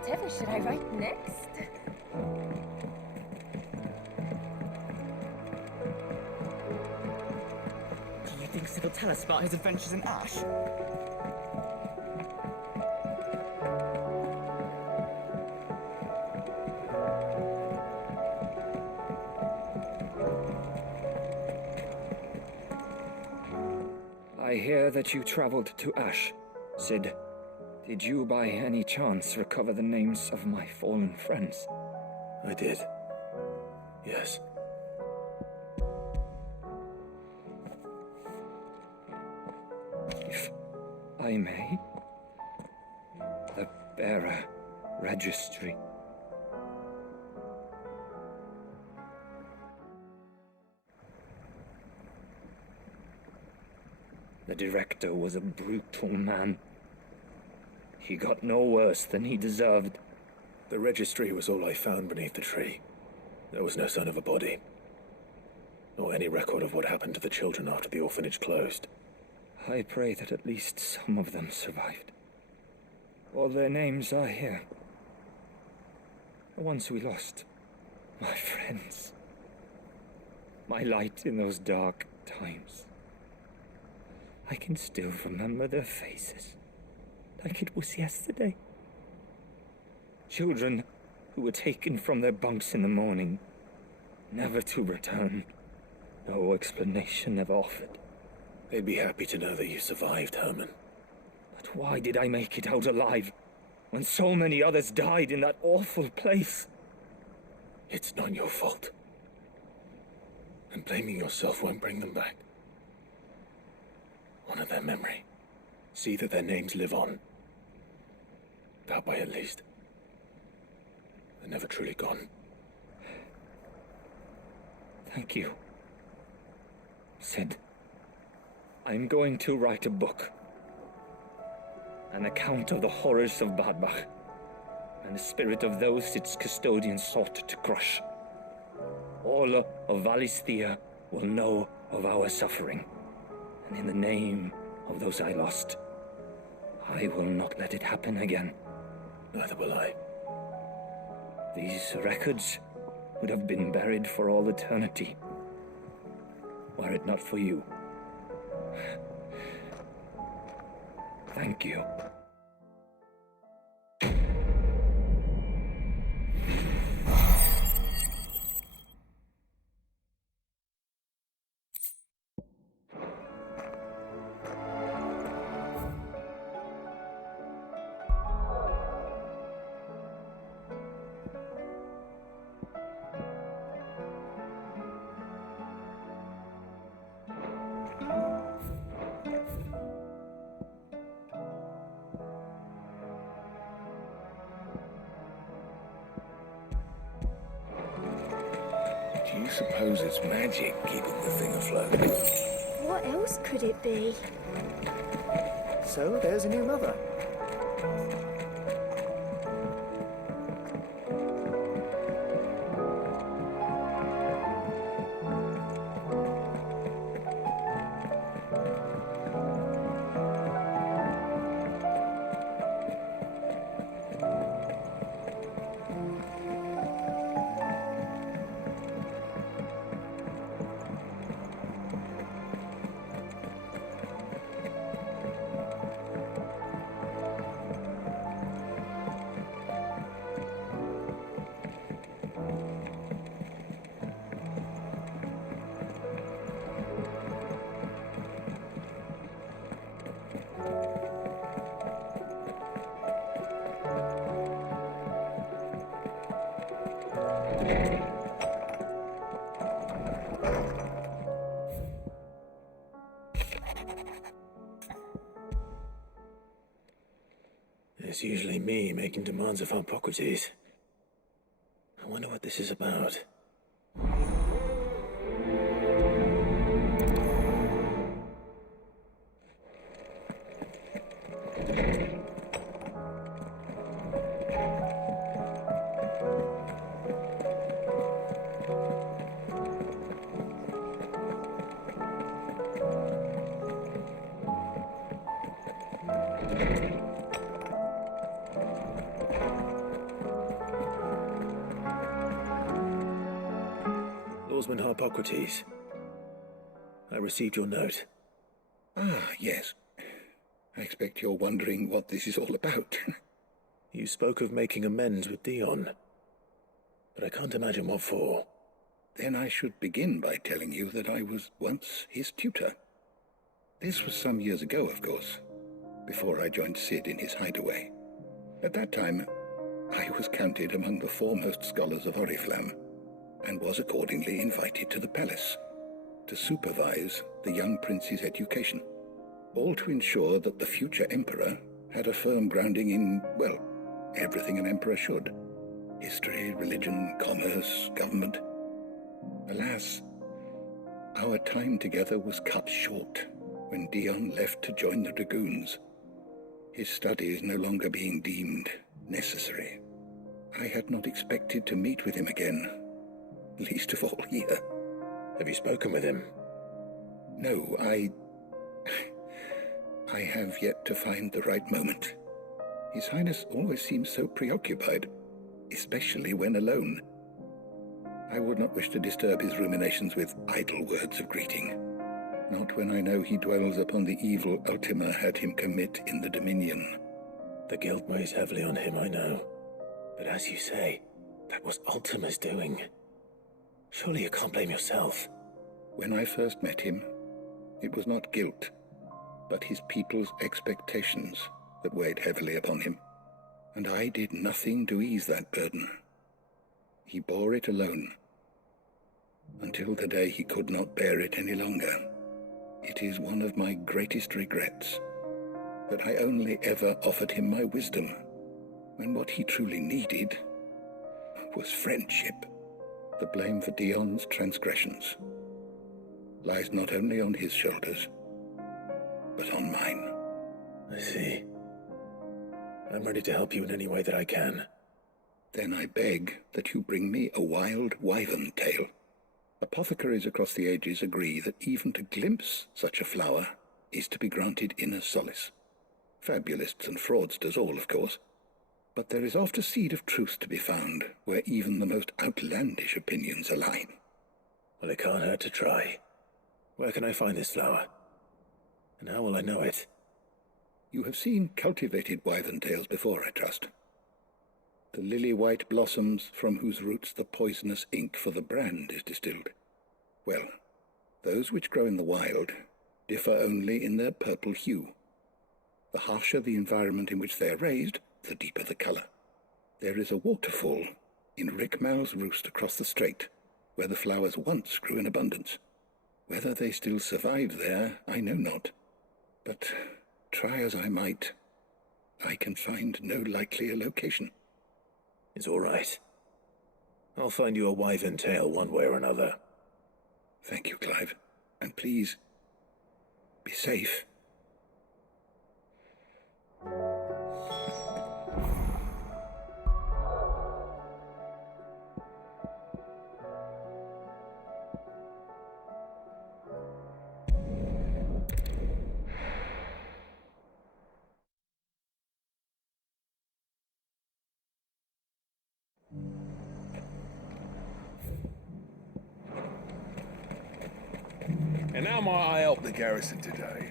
Whatever should I write next? Do you think Sid will tell us about his adventures in Ash? I hear that you traveled to Ash, Sid. Did you by any chance recover the names of my fallen friends? I did. Yes. If I may. The bearer registry. The director was a brutal man. He got no worse than he deserved. The registry was all I found beneath the tree. There was no sign of a body. Or any record of what happened to the children after the orphanage closed. I pray that at least some of them survived. All their names are here. The ones we lost. My friends. My light in those dark times. I can still remember their faces, like it was yesterday. Children who were taken from their bunks in the morning, never to return. No explanation ever offered. They'd be happy to know that you survived, Herman. But why did I make it out alive, when so many others died in that awful place? It's not your fault. And blaming yourself won't bring them back. Honor their memory. See that their names live on. That way, at least. They're never truly gone. Thank you. Sid, I'm going to write a book. An account of the horrors of Badbach, and the spirit of those its custodians sought to crush. All of Valisthea will know of our suffering, and in the name of those I lost, I will not let it happen again. Neither will I. These records would have been buried for all eternity, were it not for you. Thank you. Do you suppose it's magic keeping the thing afloat? What else could it be? So, there's a new mother. It's usually me making demands of Hippocrates. I wonder what this is about. Lawsman Hippocrates. I received your note. Ah, yes. I expect you're wondering what this is all about. You spoke of making amends with Dion, but I can't imagine what for. Then I should begin by telling you that I was once his tutor. This was some years ago, of course, before I joined Sid in his hideaway. At that time, I was counted among the foremost scholars of Oriflamme, and was accordingly invited to the palace to supervise the young prince's education, all to ensure that the future emperor had a firm grounding in, well, everything an emperor should. History, religion, commerce, government. Alas, our time together was cut short when Dion left to join the Dragoons, his studies no longer being deemed necessary. I had not expected to meet with him again, least of all here. Have you spoken with him? No, I have yet to find the right moment. His Highness always seems so preoccupied, especially when alone. I would not wish to disturb his ruminations with idle words of greeting, not when I know he dwells upon the evil Ultima had him commit in the Dominion. The guilt weighs heavily on him, I know. But as you say, that was Ultima's doing. Surely you can't blame yourself. When I first met him, it was not guilt, but his people's expectations that weighed heavily upon him, and I did nothing to ease that burden. He bore it alone, until the day he could not bear it any longer. It is one of my greatest regrets that I only ever offered him my wisdom, when what he truly needed was friendship. The blame for Dion's transgressions lies not only on his shoulders, but on mine. I see. I'm ready to help you in any way that I can. Then I beg that you bring me a wild wyvern tail. Apothecaries across the ages agree that even to glimpse such a flower is to be granted inner solace. Fabulists and fraudsters all, of course. But there is oft a seed of truth to be found where even the most outlandish opinions align. Well, it can't hurt to try. Where can I find this flower? And how will I know it? You have seen cultivated wyvern tails before, I trust. The lily-white blossoms from whose roots the poisonous ink for the brand is distilled. Well, those which grow in the wild differ only in their purple hue. The harsher the environment in which they are raised, the deeper the colour. There is a waterfall in Rickmal's roost across the strait, where the flowers once grew in abundance. Whether they still survive there, I know not. But try as I might, I can find no likelier location. It's all right. I'll find you a wyvern tail one way or another. Thank you, Clive. And please, be safe. And how might I help the garrison today?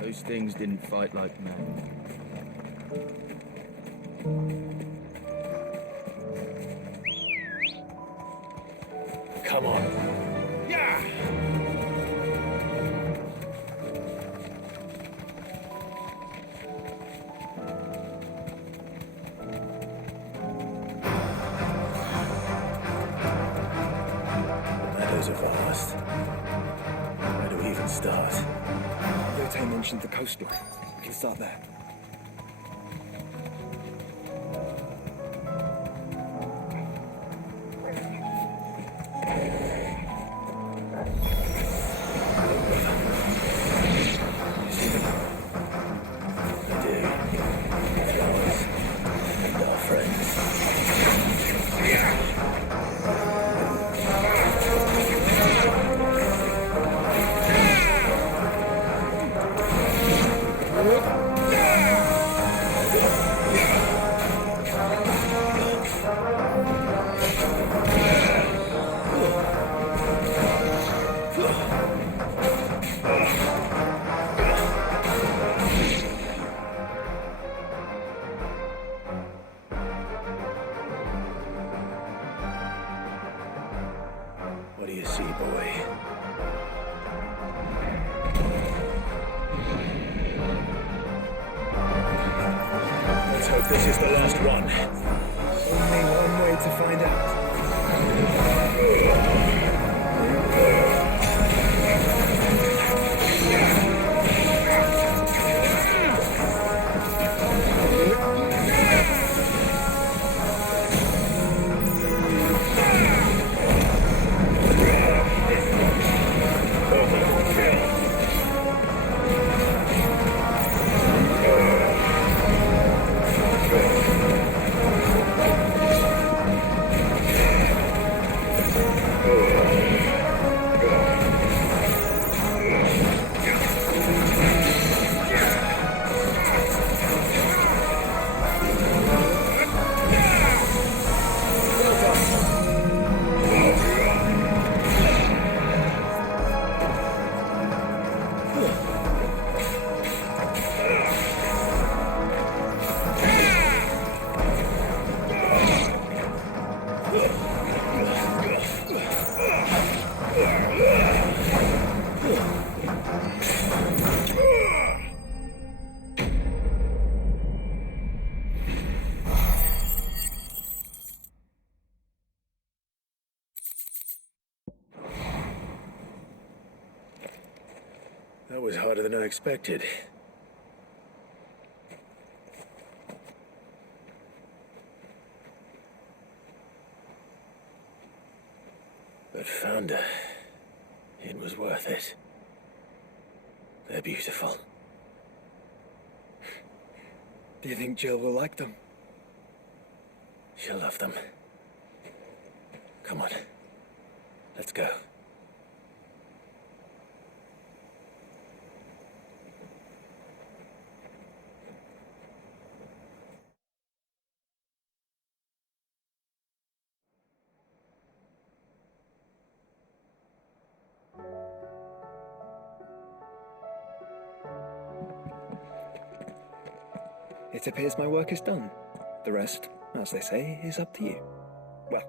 Those things didn't fight like men. Come on. Yeah! The meadows are vast. Where do we even start? Yotei mentioned the coastline. We can start there. What do you see, boy? Let's hope this is the last one. Only one way to find out. That was harder than I expected. But found her. It was worth it. They're beautiful. Do you think Jill will like them? She'll love them. Come on. Let's go. It appears my work is done. The rest, as they say, is up to you. Well,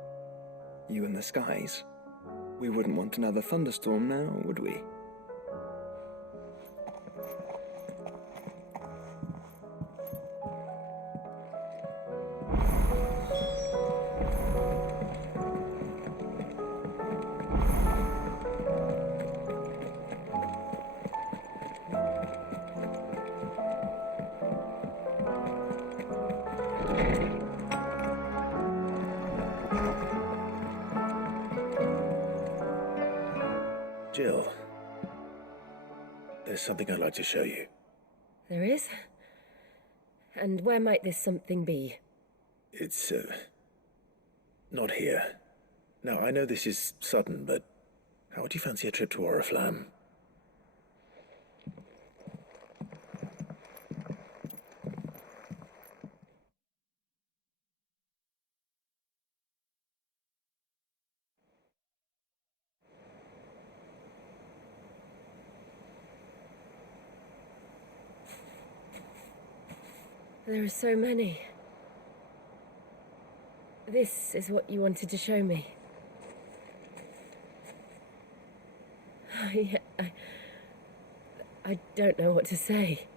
you and the skies. We wouldn't want another thunderstorm now, would we? Jill, there's something I'd like to show you. There is? And where might this something be? It's, not here. Now, I know this is sudden, but how would you fancy a trip to Oriflamme? There are so many. This is what you wanted to show me. I don't know what to say.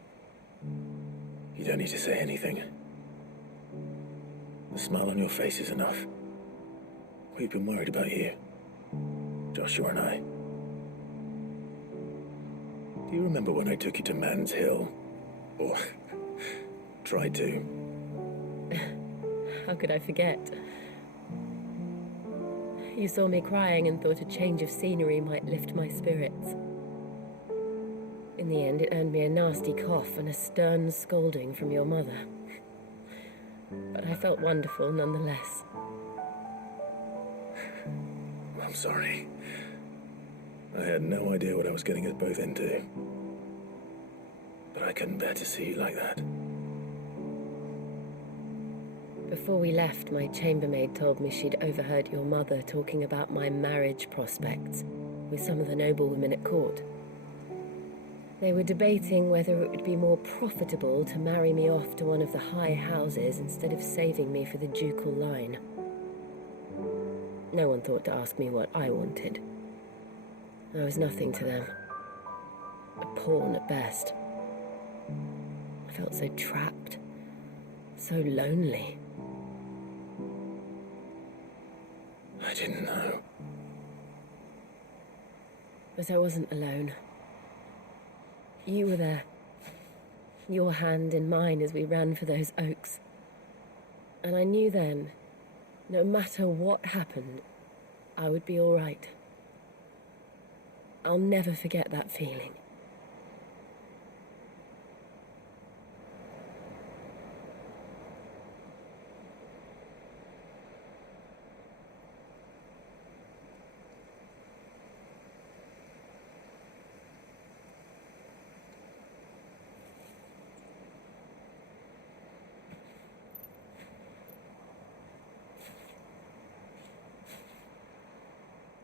You don't need to say anything. The smile on your face is enough. We've been worried about you, Joshua and I. Do you remember when I took you to Man's Hill? Or tried to? How could I forget? You saw me crying and thought a change of scenery might lift my spirits. In the end, it earned me a nasty cough and a stern scolding from your mother. But I felt wonderful nonetheless. I'm sorry. I had no idea what I was getting us both into. But I couldn't bear to see you like that. Before we left, my chambermaid told me she'd overheard your mother talking about my marriage prospects with some of the noblewomen at court. They were debating whether it would be more profitable to marry me off to one of the high houses instead of saving me for the ducal line. No one thought to ask me what I wanted. I was nothing to them. A pawn at best. I felt so trapped, so lonely. I didn't know. But I wasn't alone. You were there. Your hand in mine as we ran for those oaks. And I knew then, no matter what happened, I would be all right. I'll never forget that feeling.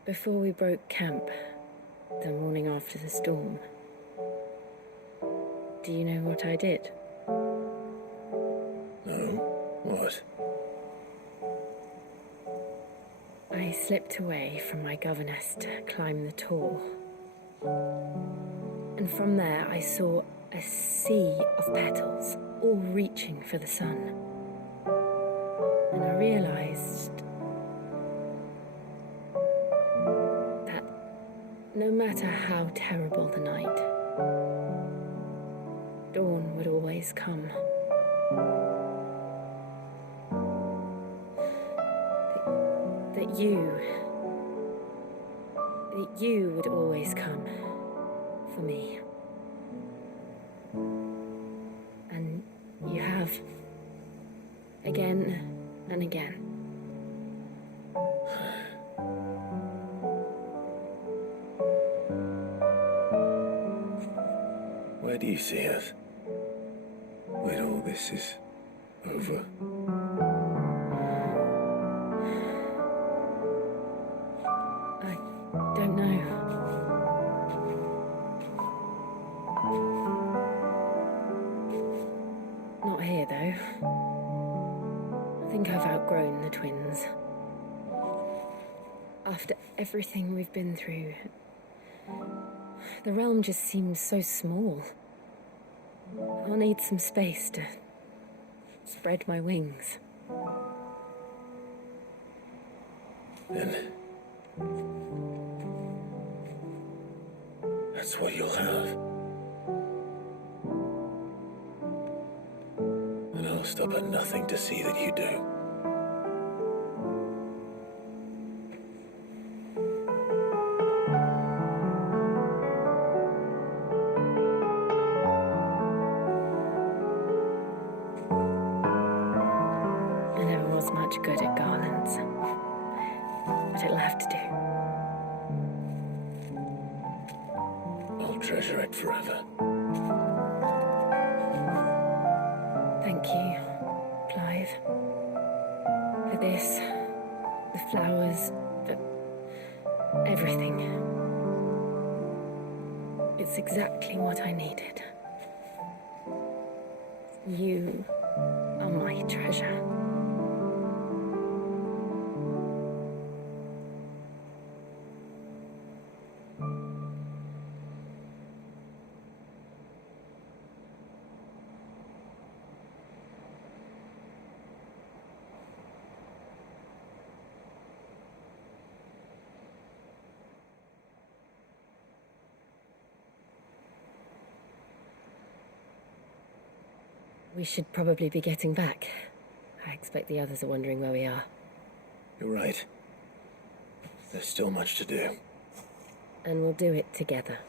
Before we broke camp, the morning after the storm, do you know what I did? No? What? I slipped away from my governess to climb the tor. And from there I saw a sea of petals, all reaching for the sun. And I realized no matter how terrible the night, Dawn would always come. That you would always come for me. And you have, again and again. Where do you see us? When all this is over? I don't know. Not here, though. I think I've outgrown the twins. After everything we've been through, the realm just seems so small. I'll need some space to spread my wings. Then that's what you'll have. And I'll stop at nothing to see that you do. I never was much good at garlands, but it'll have to do. I'll treasure it forever. Thank you, Clive. For this, the flowers, for everything. It's exactly what I needed. You are my treasure. We should probably be getting back. I expect the others are wondering where we are. You're right. There's still much to do. And we'll do it together.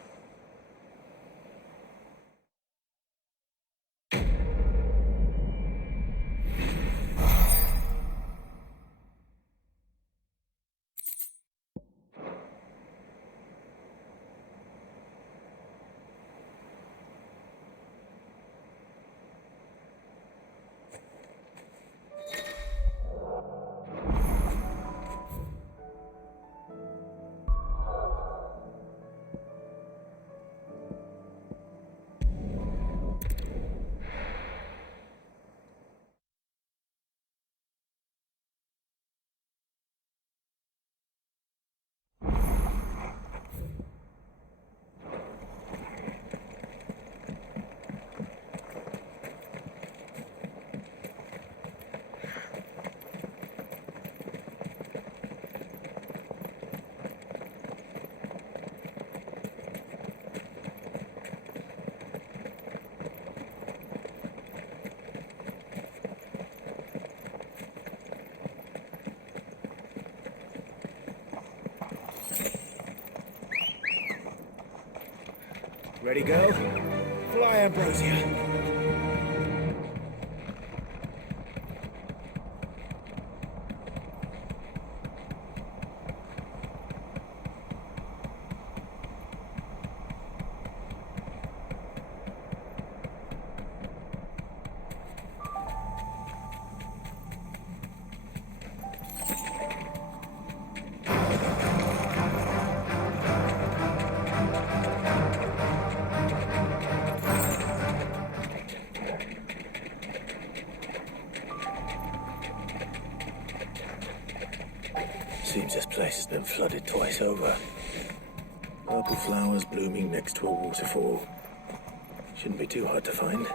Ready, go? Fly, Ambrosia. Seems this place has been flooded twice over. Purple flowers blooming next to a waterfall. Shouldn't be too hard to find.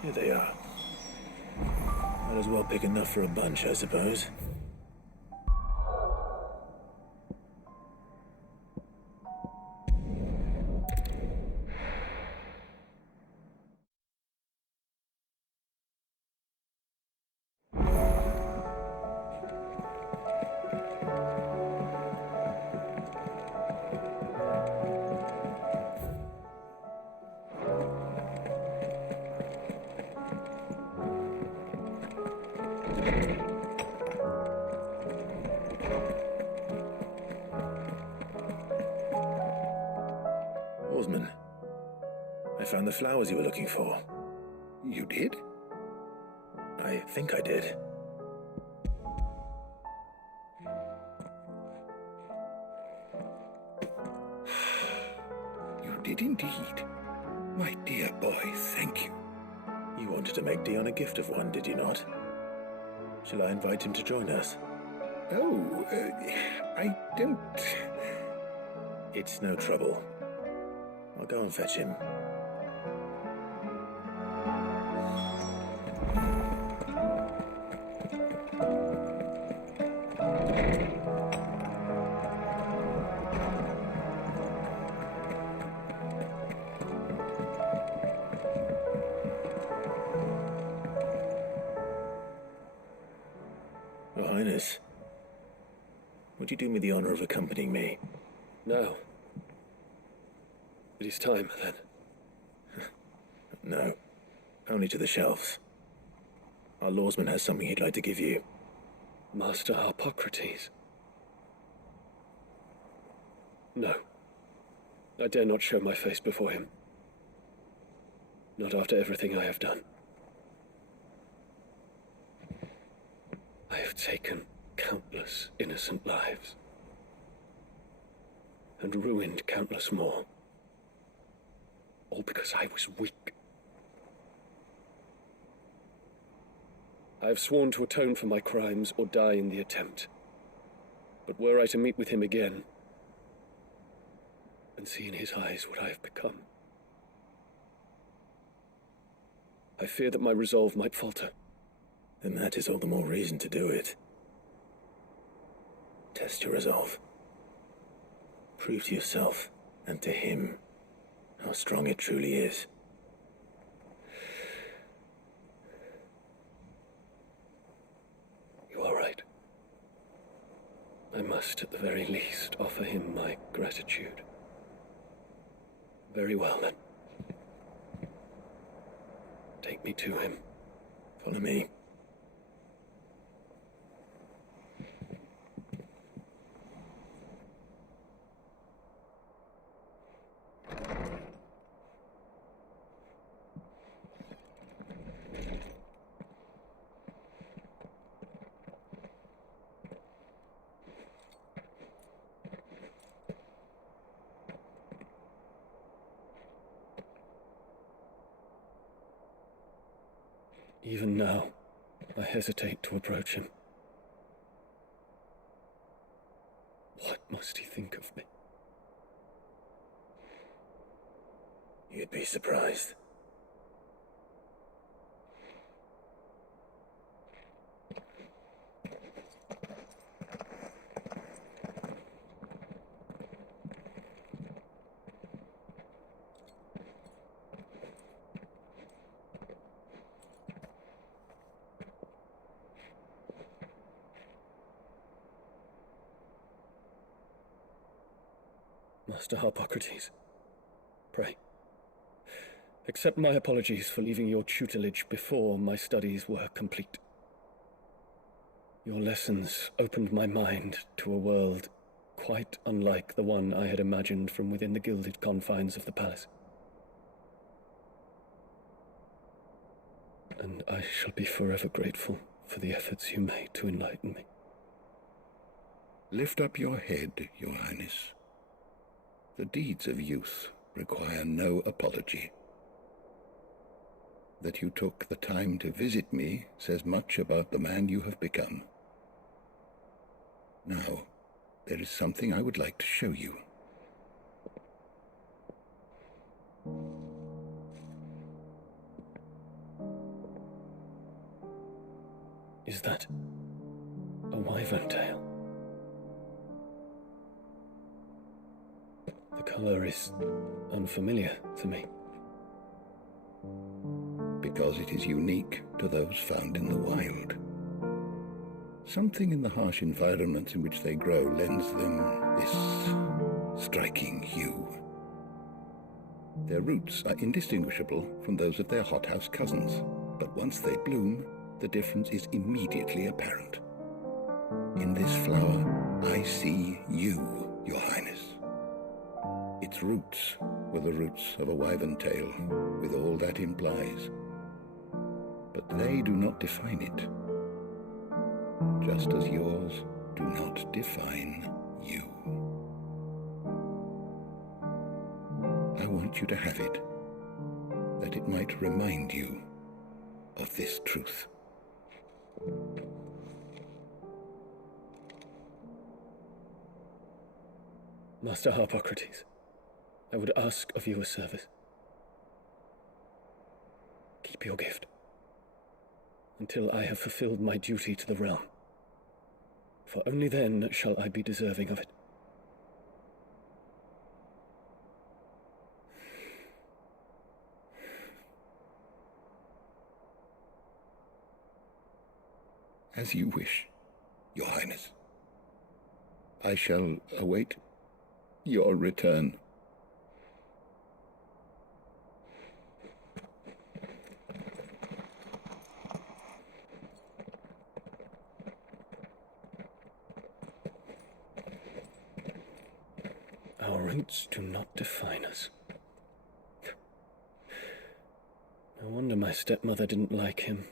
Here they are. Might as well pick enough for a bunch, I suppose. Oarsman, I found the flowers you were looking for. You did? I think I did. You did indeed. My dear boy, thank you. You wanted to make Dion a gift of one, did you not? Shall I invite him to join us? Oh, I don't... It's no trouble. I'll go and fetch him. Your Highness, would you do me the honor of accompanying me? No. It is time, then. No. Only to the shelves. Our lawsman has something he'd like to give you. Master Harpocrates. No. I dare not show my face before him. Not after everything I have done. I have taken countless innocent lives. And ruined countless more. All because I was weak. I have sworn to atone for my crimes or die in the attempt. But were I to meet with him again, and see in his eyes what I have become, I fear that my resolve might falter. Then that is all the more reason to do it. Test your resolve. Prove to yourself, and to him, how strong it truly is. You are right. I must, at the very least, offer him my gratitude. Very well, then. Take me to him. Follow me. Even now, I hesitate to approach him. What must he think of me? You'd be surprised. Master Harpocrates, pray, accept my apologies for leaving your tutelage before my studies were complete. Your lessons opened my mind to a world quite unlike the one I had imagined from within the gilded confines of the palace. And I shall be forever grateful for the efforts you made to enlighten me. Lift up your head, Your Highness. The deeds of youth require no apology. That you took the time to visit me says much about the man you have become. Now, there is something I would like to show you. Is that a wyvern tail? The color is unfamiliar to me. Because it is unique to those found in the wild. Something in the harsh environments in which they grow lends them this striking hue. Their roots are indistinguishable from those of their hothouse cousins, but once they bloom, the difference is immediately apparent. In this flower, I see you, Your Highness. Its roots were the roots of a wyvern tail, with all that implies. But they do not define it, just as yours do not define you. I want you to have it, that it might remind you of this truth. Master Harpocrates, I would ask of you a service. Keep your gift until I have fulfilled my duty to the realm, for only then shall I be deserving of it. As you wish, Your Highness. I shall await your return. Our roots do not define us. No wonder my stepmother didn't like him.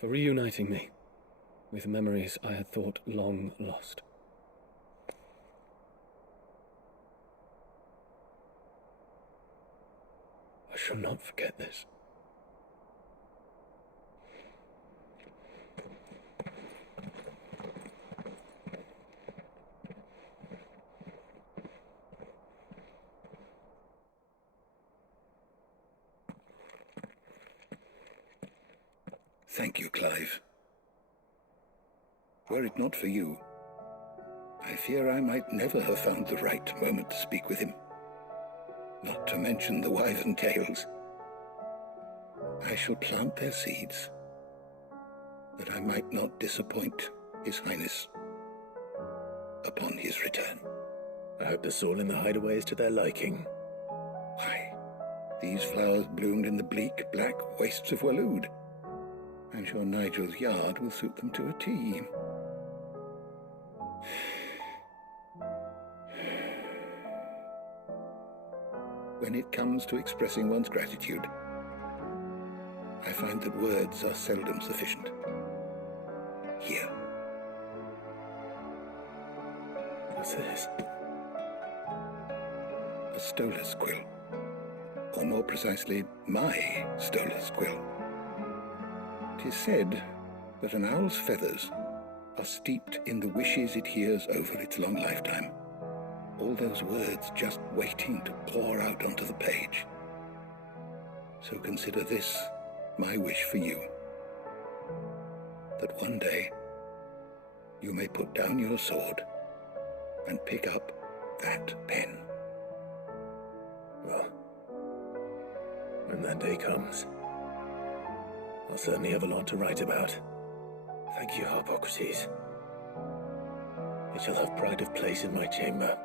For reuniting me with memories I had thought long lost. I shall not forget this. Thank you, Clive. Were it not for you, I fear I might never have found the right moment to speak with him. Not to mention the wyvern tails. I shall plant their seeds, that I might not disappoint His Highness upon his return. I hope the soil in the hideaway is to their liking. Why, these flowers bloomed in the bleak, black wastes of Waloed. I'm sure Nigel's yard will suit them to a T. When it comes to expressing one's gratitude, I find that words are seldom sufficient. Here. What's this? A stolas quill. Or more precisely, my stolas quill. 'Tis said that an owl's feathers are steeped in the wishes it hears over its long lifetime. All those words just waiting to pour out onto the page. So consider this my wish for you. That one day you may put down your sword and pick up that pen. Well, when that day comes, I'll certainly have a lot to write about. Thank you, Harpocrates. It shall have pride of place in my chamber.